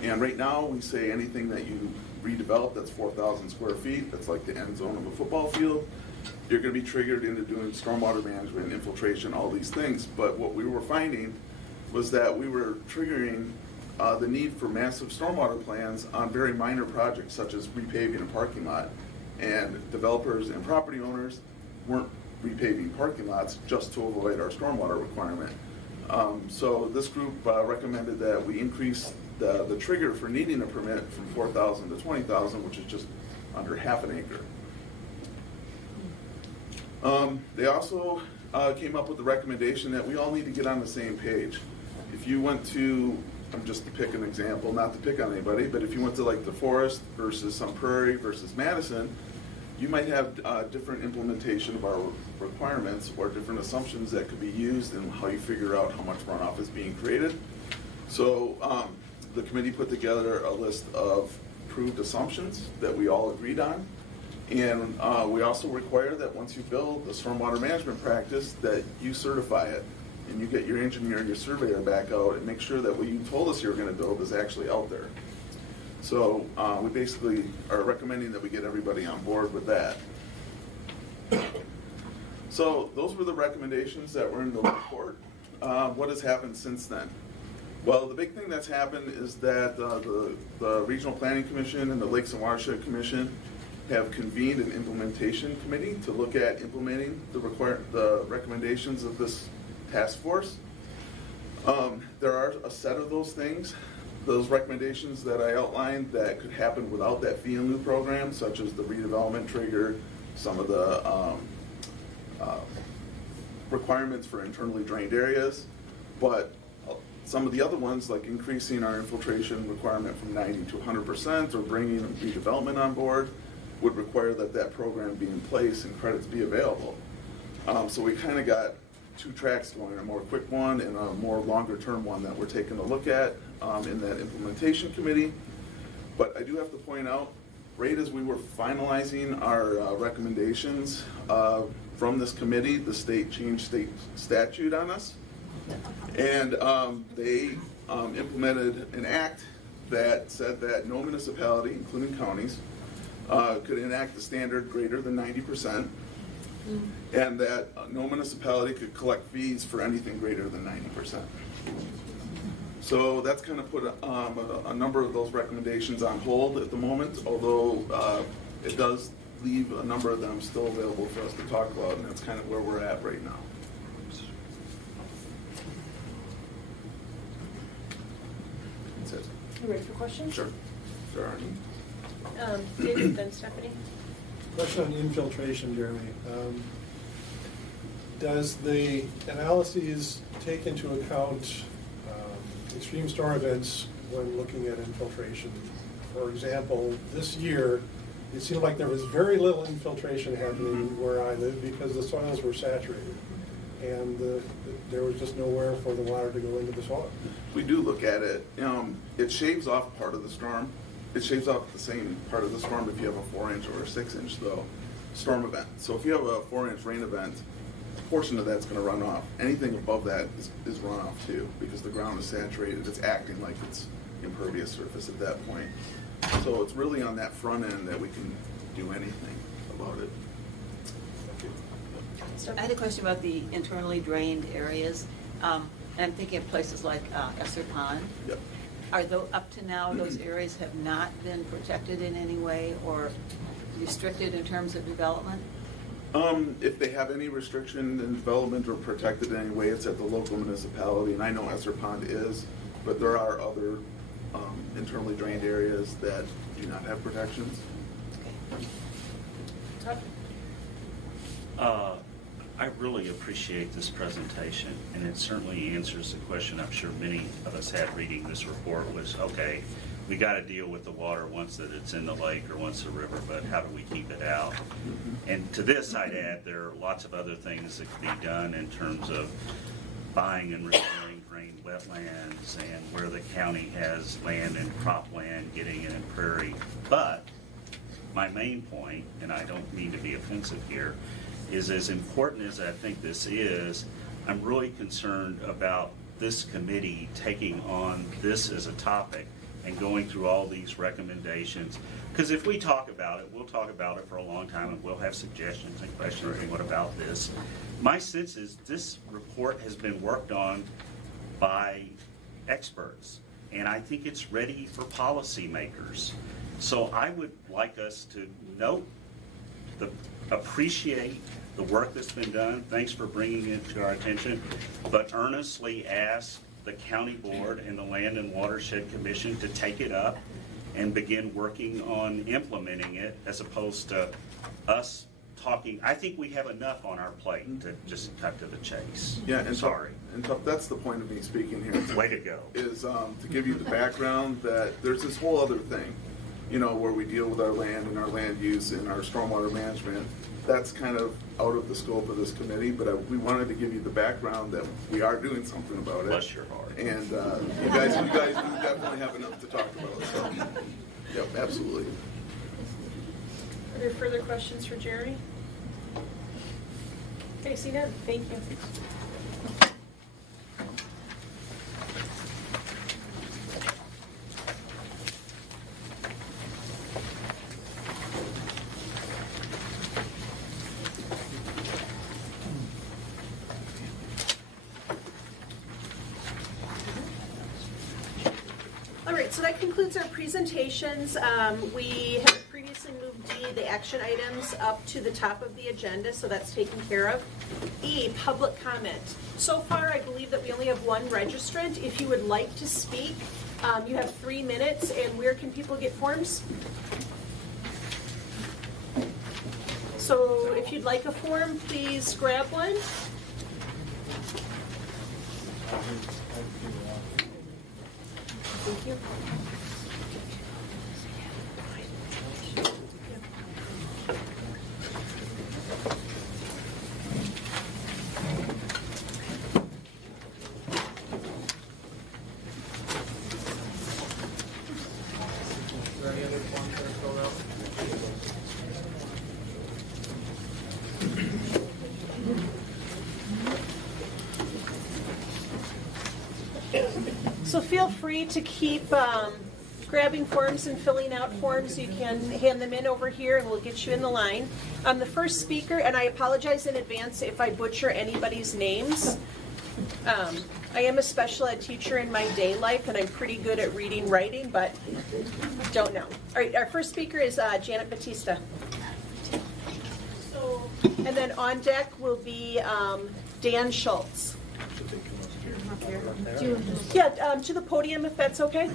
And right now, we say anything that you redevelop that's 4,000 square feet, that's like the end zone of a football field, you're going to be triggered into doing stormwater management, infiltration, all these things. But what we were finding was that we were triggering the need for massive stormwater plans on very minor projects, such as repaving a parking lot. And developers and property owners weren't repaving parking lots just to avoid our stormwater requirement. So this group recommended that we increase the trigger for needing a permit from 4,000 to 20,000, which is just under half an acre. They also came up with the recommendation that we all need to get on the same page. If you went to, just to pick an example, not to pick on anybody, but if you went to like the Forest versus Sun Prairie versus Madison, you might have different implementation of our requirements or different assumptions that could be used in how you figure out how much runoff is being created. So the committee put together a list of approved assumptions that we all agreed on. And we also require that once you build the stormwater management practice, that you certify it. And you get your engineer and your surveyor back out and make sure that what you told us you were going to build is actually out there. So we basically are recommending that we get everybody on board with that. So those were the recommendations that were in the report. What has happened since then? Well, the big thing that's happened is that the Regional Planning Commission and the Lakes and Watershed Commission have convened an implementation committee to look at implementing the recommendations of this task force. There are a set of those things, those recommendations that I outlined that could happen without that fee in lieu program, such as the redevelopment trigger, some of the requirements for internally drained areas, but some of the other ones, like increasing our infiltration requirement from 90 to 100% or bringing redevelopment on board, would require that program be in place and credits be available. So we kind of got two tracks going, a more quick one and a more longer term one that we're taking a look at in that implementation committee. But I do have to point out, right as we were finalizing our recommendations from this committee, the state changed state statute on us. And they implemented an act that said that no municipality, including counties, could enact a standard greater than 90%. And that no municipality could collect fees for anything greater than 90%. So that's kind of put a number of those recommendations on hold at the moment, although it does leave a number of them still available for us to talk about, and that's kind of where we're at right now. That's it. You ready for questions? Sure. There are any. David, then Stephanie. Question on infiltration, Jeremy. Does the analyses take into account extreme storm events when looking at infiltration? For example, this year, it seemed like there was very little infiltration happening where I live because the soils were saturated. And there was just nowhere for the water to go into the soil. We do look at it. It shaves off part of the storm. It shaves off the same part of the storm if you have a 4-inch or a 6-inch though storm event. So if you have a 4-inch rain event, a portion of that's going to run off. Anything above that is runoff too, because the ground is saturated. It's acting like it's impervious surface at that point. So it's really on that front end that we can do anything about it. I had a question about the internally drained areas. and I'm thinking of places like Esser Pond. Yep. Up to now, those areas have not been protected in any way or restricted in terms of development? If they have any restriction in development or protected in any way, it's at the local municipality, and I know Esser Pond is, but there are other internally drained areas that do not have protections. I really appreciate this presentation, and it certainly answers the question I'm sure many of us had reading this report was, okay, we got to deal with the water once that it's in the lake or once the river, but how do we keep it out? And to this, I'd add there are lots of other things that can be done in terms of buying and restoring drained wetlands and where the county has land and cropland, getting it in prairie. But my main point, and I don't mean to be offensive here, is as important as I think this is, I'm really concerned about this committee taking on this as a topic and going through all these recommendations. Because if we talk about it, we'll talk about it for a long time and we'll have suggestions and questions and what about this. My sense is this report has been worked on by experts, and I think it's ready for policymakers. So I would like us to note, appreciate the work that's been done. Thanks for bringing it to our attention, but earnestly ask the county board and the Land and Watershed Commission to take it up and begin working on implementing it, as opposed to us talking. I think we have enough on our plate to just cut to the chase. Yeah, and sorry. That's the point of me speaking here. Way to go. Is to give you the background that there's this whole other thing, where we deal with our land and our land use and our stormwater management. That's kind of out of the scope of this committee, but we wanted to give you the background that we are doing something about it. Bless your heart. And you guys do definitely have enough to talk about. So, yep, absolutely. Are there further questions for Jerry? Okay, see none. Thank you. So that concludes our presentations. We have previously moved D, the action items, up to the top of the agenda, so that's taken care of. E, public comment. So far, I believe that we only have one registrant. If you would like to speak, you have 3 minutes, and where can people get forms? So if you'd like a form, please grab one. Thank you. So feel free to keep grabbing forms and filling out forms. You can hand them in over here and we'll get you in the line. The first speaker, and I apologize in advance if I butcher anybody's names. I am a special ed teacher in my day life and I'm pretty good at reading, writing, but don't know. All right, our first speaker is Janet Batista. And then on deck will be Dan Schultz. Yeah, to the podium if that's okay.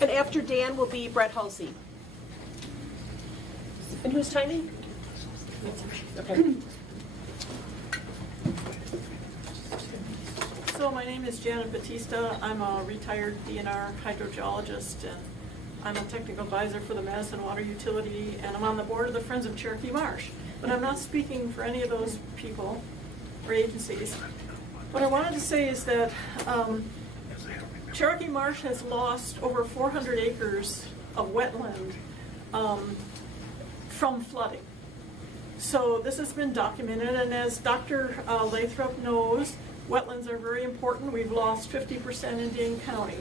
And after Dan will be Brett Halsey. And who's timing? Okay. So my name is Janet Batista. I'm a retired DNR hydrogeologist, and I'm a technical advisor for the Madison Water Utility, and I'm on the board of the Friends of Cherokee Marsh. But I'm not speaking for any of those people or agencies. What I wanted to say is that Cherokee Marsh has lost over 400 acres of wetland from flooding. So this has been documented, and as Dr. Lathrop knows, wetlands are very important. We've lost 50% in Dane County.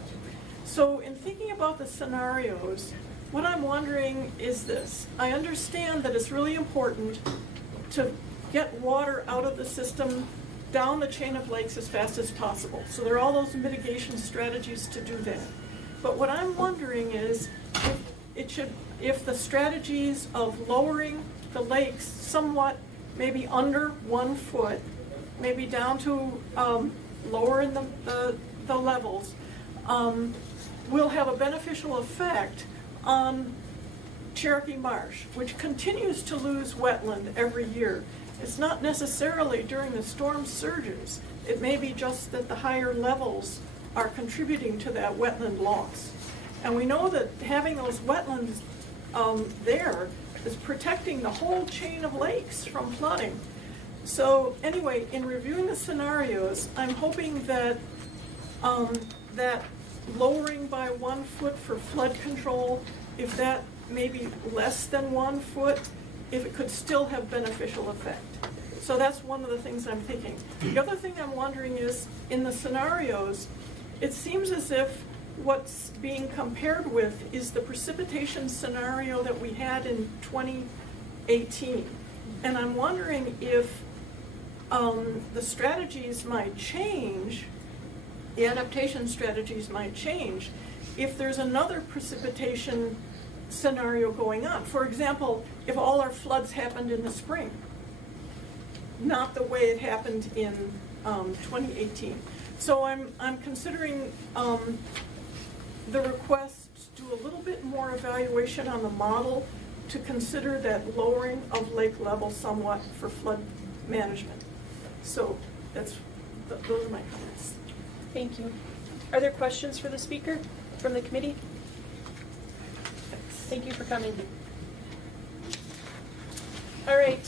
So in thinking about the scenarios, what I'm wondering is this. I understand that it's really important to get water out of the system down the chain of lakes as fast as possible. So there are all those mitigation strategies to do that. But what I'm wondering is if the strategies of lowering the lakes somewhat, maybe under 1 foot, maybe down to lowering the levels, will have a beneficial effect on Cherokee Marsh, which continues to lose wetland every year. It's not necessarily during the storm surges. It may be just that the higher levels are contributing to that wetland loss. And we know that having those wetlands there is protecting the whole chain of lakes from flooding. So anyway, in reviewing the scenarios, I'm hoping that that lowering by 1 foot for flood control, if that may be less than 1 foot, if it could still have beneficial effect. So that's one of the things I'm thinking. The other thing I'm wondering is, in the scenarios, it seems as if what's being compared with is the precipitation scenario that we had in 2018. And I'm wondering if the strategies might change, the adaptation strategies might change, if there's another precipitation scenario going on. For example, if all our floods happened in the spring, not the way it happened in 2018. So I'm considering the request to do a little bit more evaluation on the model to consider that lowering of lake level somewhat for flood management. So those are my comments. Thank you. Are there questions for the speaker from the committee? Thank you for coming. All right,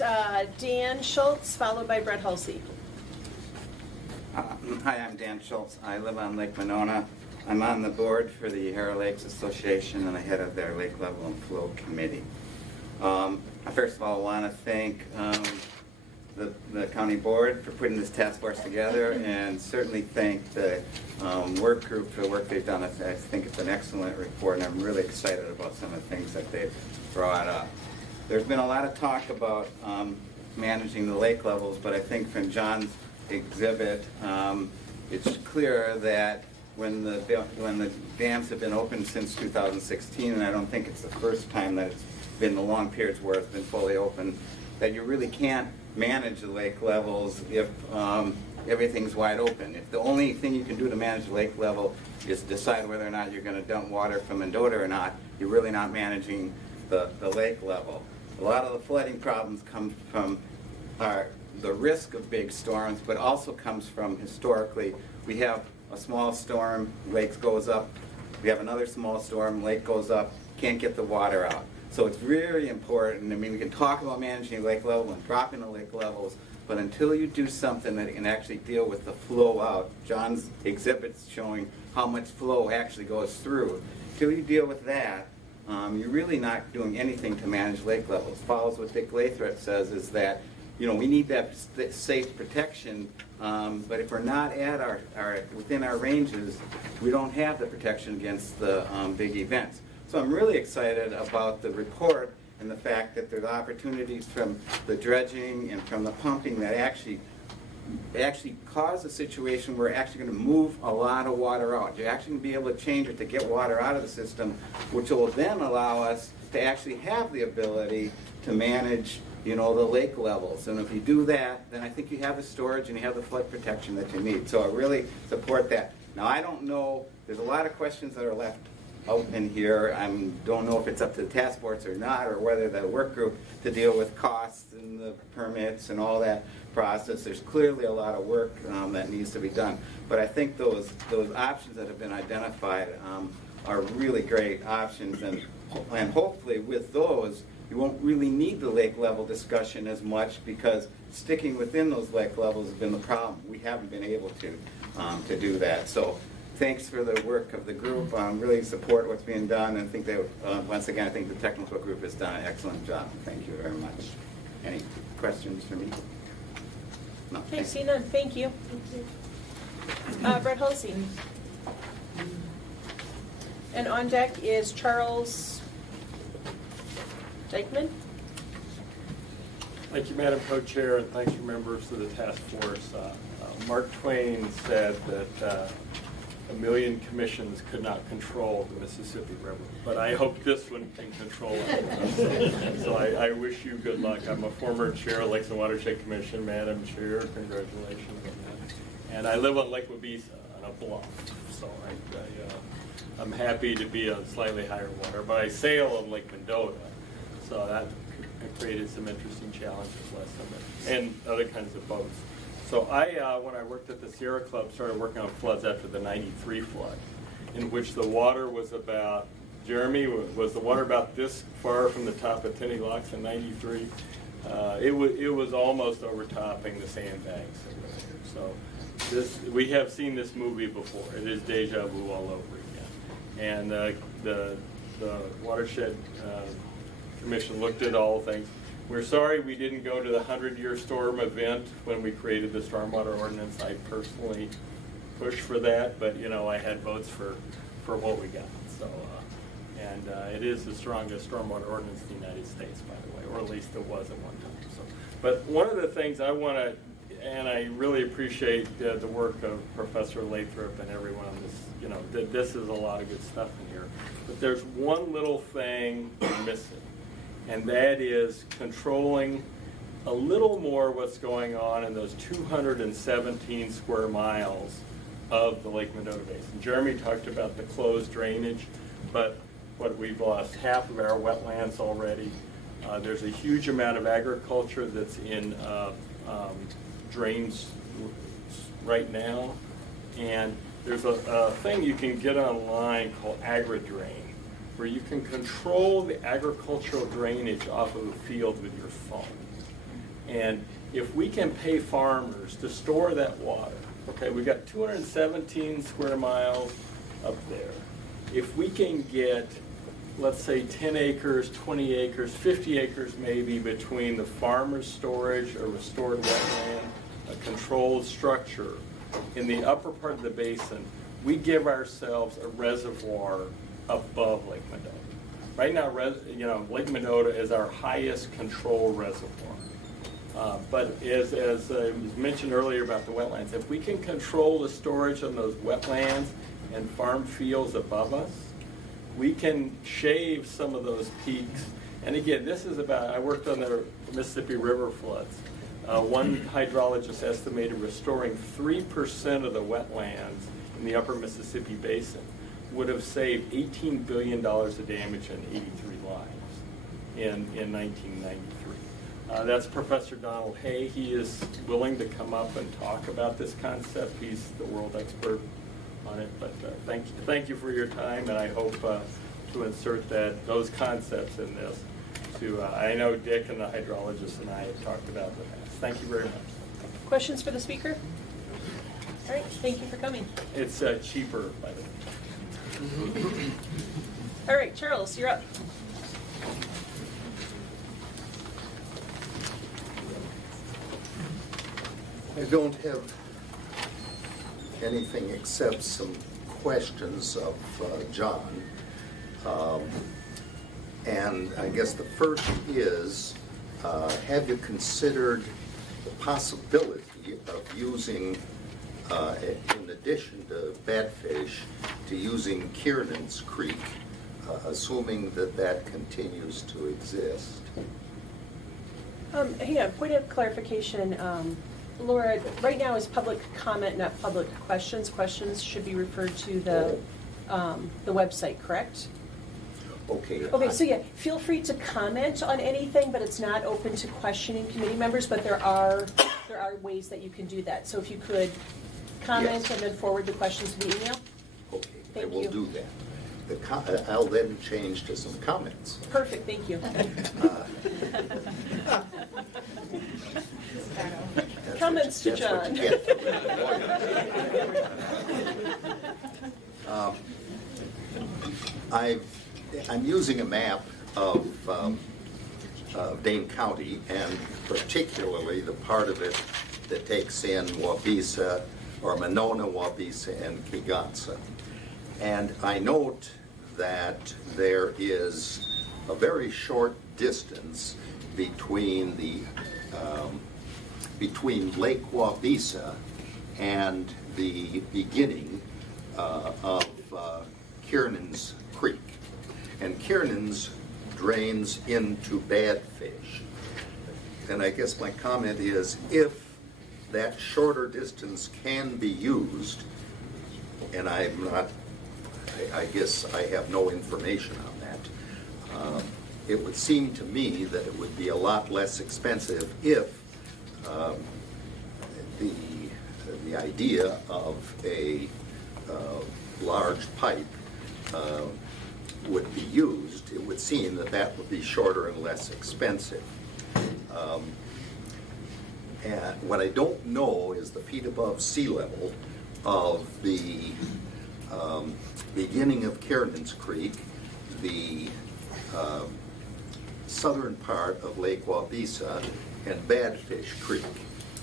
Dan Schultz, followed by Brett Halsey. Hi, I'm Dan Schultz. I live on Lake Monona. I'm on the board for the Yarra Lakes Association and the head of their Lake Level and Flow Committee. I first of all want to thank the county board for putting this task force together, and certainly thank the work group for the work they've done. I think it's an excellent report, and I'm really excited about some of the things that they've brought up. There's been a lot of talk about managing the lake levels, but I think from John's exhibit, it's clear that when the dams have been open since 2016, and I don't think it's the first time that it's been the long periods where it's been fully open, that you really can't manage the lake levels if everything's wide open. If the only thing you can do to manage the lake level is decide whether or not you're going to dump water from Mendota or not, you're really not managing the lake level. A lot of the flooding problems come from the risk of big storms, but also comes from historically, we have a small storm, lake goes up, we have another small storm, lake goes up, can't get the water out. So it's very important. I mean, we can talk about managing lake level and dropping the lake levels, but until you do something that can actually deal with the flow out, John's exhibit's showing how much flow actually goes through. Until you deal with that, you're really not doing anything to manage lake levels. Follows what Dick Lathrop says is that, we need that safe protection, but if we're not at our within our ranges, we don't have the protection against the big events. So I'm really excited about the report and the fact that there's opportunities from the dredging and from the pumping that actually cause a situation where we're actually going to move a lot of water out. You're actually going to be able to change it to get water out of the system, which will then allow us to actually have the ability to manage the lake levels. And if you do that, then I think you have the storage and you have the flood protection that you need. So I really support that. Now, I don't know, there's a lot of questions that are left open here. I don't know if it's up to the task force or not, or whether the work group to deal with costs and the permits and all that process. There's clearly a lot of work that needs to be done. But I think those options that have been identified are really great options, and hopefully with those, you won't really need the lake level discussion as much, because sticking within those lake levels has been the problem. We haven't been able to do that. So thanks for the work of the group. Really support what's being done, and think that once again, I think the technical group has done an excellent job. Thank you very much. Any questions for me? No. Okay, see none. Thank you. Brett Halsey. And on deck is Charles Dykeman. Thank you, Madam Co-Chair, and thank you, members of the task force. Mark Twain said that a million commissions could not control the Mississippi River, but I hope this one can control it. So I wish you good luck. I'm a former chair of Lakes and Watershed Commission, Madam Chair. Congratulations on that. And I live on Lake Wabeesa on a bluff, so I'm happy to be on slightly higher water, but I sail on Lake Mendota, so that created some interesting challenges last summer, and other kinds of boats. So when I worked at the Sierra Club, started working on floods after the '93 flood, in which the water was about, Jeremy, was the water about this far from the top of Tenny Locks in '93? It was almost overtopping the sandbanks. So we have seen this movie before. It is deja vu all over again. And the Watershed Commission looked at all things. We're sorry we didn't go to the 100-year storm event when we created the stormwater ordinance. I personally pushed for that, but I had votes for what we got. So, it is the strongest stormwater ordinance in the United States, by the way, or at least it was at one time. So, but one of the things I want to, and I really appreciate the work of Professor Lathrop and everyone on this. This is a lot of good stuff in here. But there's one little thing missing. And that is controlling a little more what's going on in those 217 square miles of the Lake Mendota Basin. Jeremy talked about the closed drainage, but we've lost half of our wetlands already. There's a huge amount of agriculture that's in drains right now, and there's a thing you can get online called AgriDrain, where you can control the agricultural drainage off of a field with your phone. And if we can pay farmers to store that water, okay, we've got 217 square miles up there. If we can get, let's say, 10 acres, 20 acres, 50 acres maybe between the farmer's storage, a restored wetland, a controlled structure in the upper part of the basin, we give ourselves a reservoir above Lake Mendota. Right now, Lake Mendota is our highest control reservoir. But as was mentioned earlier about the wetlands, if we can control the storage on those wetlands and farm fields above us, we can shave some of those peaks. And again, this is about, I worked on the Mississippi River floods. One hydrologist estimated restoring 3% of the wetlands in the upper Mississippi Basin would have saved $18 billion of damage and 83 lives in 1993. That's Professor Donald Hay. He is willing to come up and talk about this concept. He's the world expert on it. But thank you for your time, and I hope to insert those concepts in this. I know Dick and the hydrologist and I have talked about the past. Thank you very much. Questions for the speaker? All right, thank you for coming. It's cheaper, by the way. All right, Charles, you're up. I don't have anything except some questions of John. And I guess the first is, have you considered the possibility of using, in addition to Badfish, to using Kiernan's Creek, assuming that continues to exist? Point of clarification. Laura, right now is public comment, not public questions. Questions should be referred to the website, correct? Okay. Okay, so yeah, feel free to comment on anything, but it's not open to questioning committee members, but there are ways that you can do that. So if you could comment Yes. and then forward the questions to the email. Okay, I Thank will you. do that. I'll then change to some comments. Perfect, thank you. Comments to That's what John. you get from a lawyer. I'm using a map of Dane County, and particularly the part of it that takes in Wabeesa, or Monona, Wabeesa, and Kegonsa. And I note that there is a very short distance between the between Lake Wabisa and the beginning of Kiernan's Creek. And Kiernan's drains into Badfish. And I guess my comment is, if that shorter distance can be used, and I'm not, I guess I have no information on that, it would seem to me that it would be a lot less expensive if the idea of a large pipe would be used. It would seem that that would be shorter and less expensive. And what I don't know is the feet above sea level of the beginning of Kiernan's Creek, the southern part of Lake Wabisa, and Badfish Creek.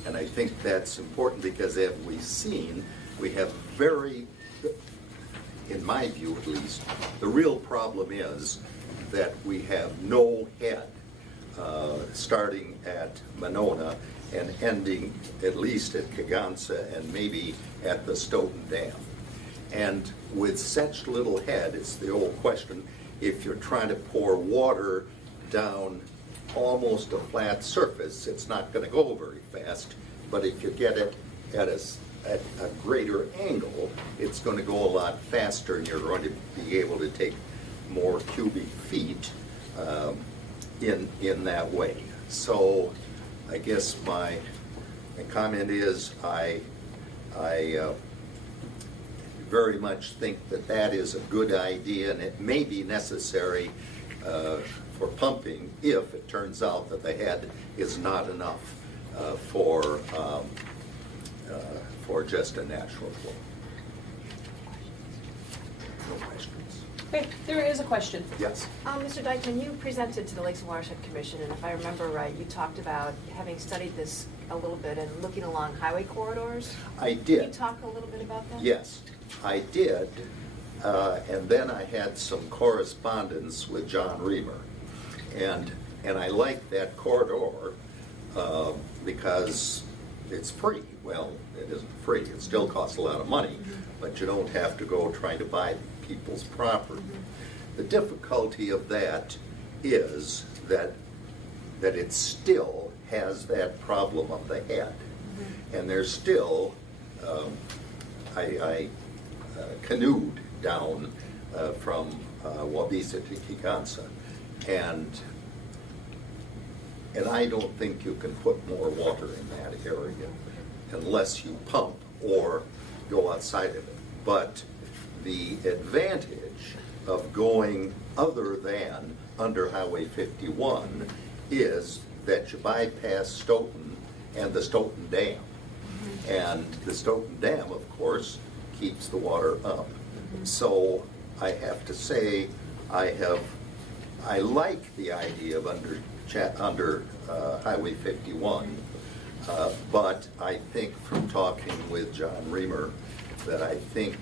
And I think that's important because, as we've seen, we have very, in my view at least, the real problem is that we have no head starting at Monona and ending at least at Kegonsa and maybe at the Stoughton Dam. And with such little head, it's the old question, if you're trying to pour water down almost a flat surface, it's not going to go very fast. But if you get it at a greater angle, it's going to go a lot faster, and you're going to be able to take more cubic feet in that way. So I guess my comment is I very much think that that is a good idea, and it may be necessary for pumping if it turns out that the head is not enough for just a natural flow. No questions. Okay, there is a question. Yes. Mr. Dykeman, you presented to the Lakes and Watershed Commission, and if I remember right, you talked about having studied this a little bit and looking along highway corridors. I did. Can you talk a little bit about that? Yes, I did. And then I had some correspondence with John Reamer. And I like that corridor because it's free. Well, it isn't free. It still costs a lot of money, but you don't have to go trying to buy people's property. The difficulty of that is that it still has that problem of the head. And there's still, I canoed down from Wabisa to Kegonsa, and I don't think you can put more water in that area unless you pump or go outside of it. But the advantage of going other than under Highway 51 is that you bypass Stoughton and the Stoughton Dam. And the Stoughton Dam, of course, keeps the water up. So I have to say, I like the idea of under Highway 51, but I think from talking with John Reamer that I think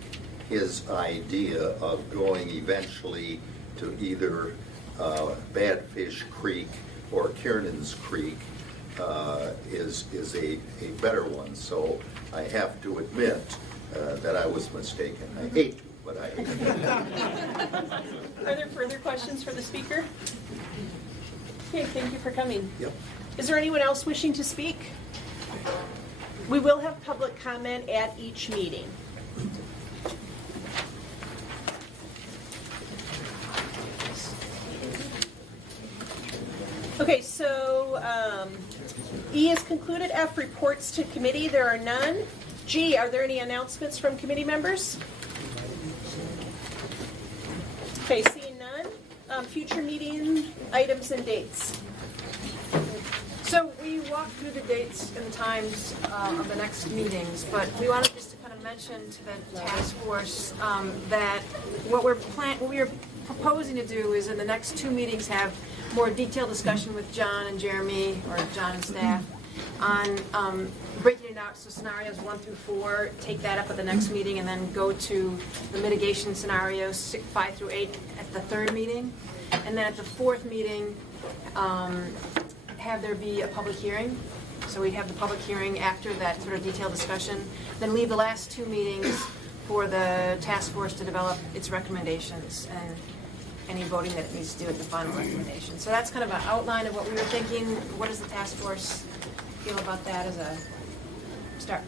his idea of going eventually to either Badfish Creek or Kiernan's Creek is a better one. So I have to admit that I was mistaken. I hate to, but I hate to. Are there further questions for the speaker? Okay, thank you for coming. Yep. Is there anyone else wishing to speak? We will have public comment at each meeting. Okay, so E is concluded. F, reports to committee. There are none. G, are there any announcements from committee members? Okay, seeing none. Future meeting items and dates. So we walked through the dates and the times of the next meetings, but we wanted just to kind of mention to the task force that what we're proposing to do is in the next 2 meetings have more detailed discussion with John and Jeremy, or John and staff, on breaking it out, so scenarios 1 through 4, take that up at the next meeting, and then go to the mitigation scenarios 5 through 8 at the 3rd meeting. And then at the 4th meeting, have there be a public hearing. So we'd have the public hearing after that sort of detailed discussion, then leave the last 2 meetings for the task force to develop its recommendations and any voting that it needs to do at the final recommendation. So that's kind of an outline of what we were thinking. What does the task force feel about that as a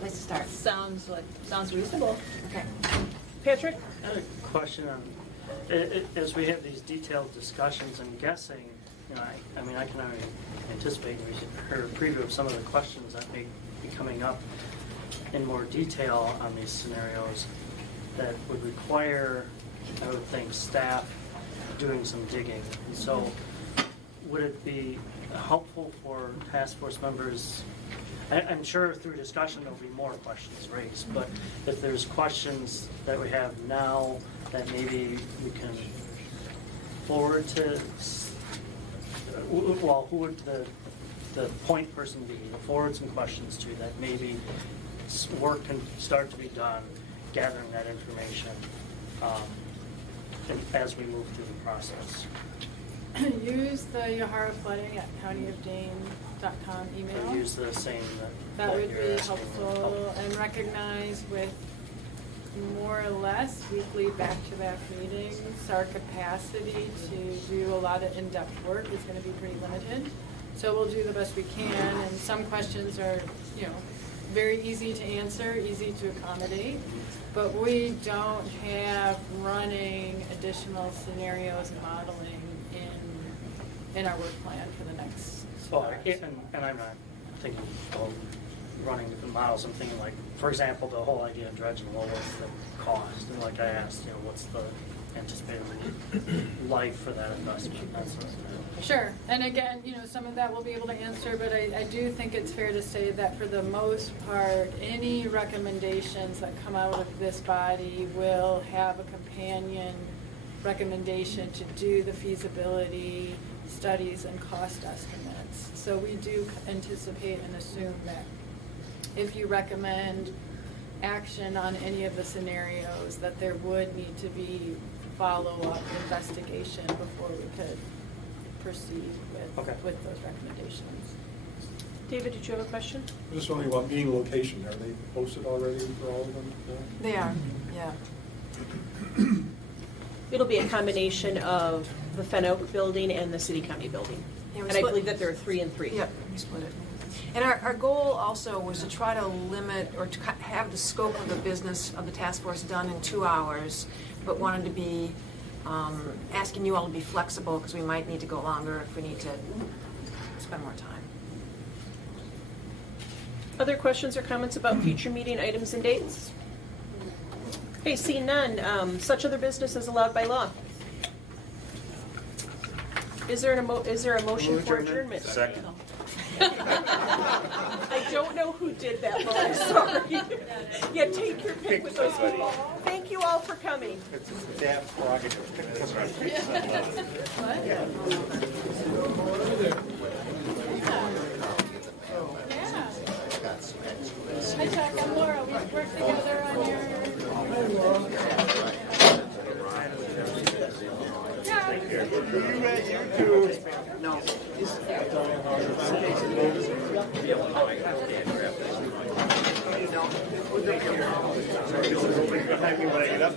place to start? Sounds reasonable. Okay. Patrick? I have a question on, as we have these detailed discussions, I'm guessing, you know, I mean, I can already anticipate or preview of some of the questions that may be coming up in more detail on these scenarios that would require, I would think, staff doing some digging. And so would it be helpful for task force members, I'm sure through discussion there'll be more questions raised, but if there's questions that we have now that maybe we can forward to, well, who would the point person be? We'll forward some questions to that maybe work can start to be done gathering that information as we move through the process. Use the Yahara Flooding at countyofdane.com email. So use the same That would you're be asking. helpful, and recognize with more or less weekly back-to-back meetings, our capacity to do a lot of in-depth work is going to be pretty limited. So we'll do the best we can, and some questions are, you know, very easy to answer, easy to accommodate, but we don't have running additional scenarios modeling in our work plan for the next. Well, and I'm not thinking of running different models. I'm thinking like, for example, the whole idea of dredging, well, what's the cost? And like I asked, you know, what's the anticipated life for that investment? That sort of thing. Sure, and again, you know, some of that we'll be able to answer, but I do think it's fair to say that for the most part, any recommendations that come out of this body will have a companion recommendation to do the feasibility studies and cost estimates. So we do anticipate and assume that if you recommend action on any of the scenarios, that there would need to be follow-up investigation before we could proceed with those recommendations. David, did you have a question? I'm just wondering about meeting location. Are they posted already for all of them? No? They are, yeah. It'll be a combination of the Fen Oak building and the City County building. Yeah, we And I split- believe that there are 3 and 3. Yep, we split it. And our goal also was to try to limit or to have the scope of the business of the task force done in 2 hours, but wanted to be asking you all to be flexible because we might need to go longer if we need to spend more time. Other questions or comments about future meeting items and dates? Okay, seeing none, such other business is allowed by law. Is there a motion for adjournment? Second. I don't know who did that, but I'm sorry. Yeah, take your pick with those people. Thank you all for coming. It's staff prerogative. Hi, Chuck, I'm Laura. We work together on your... No. When I get up,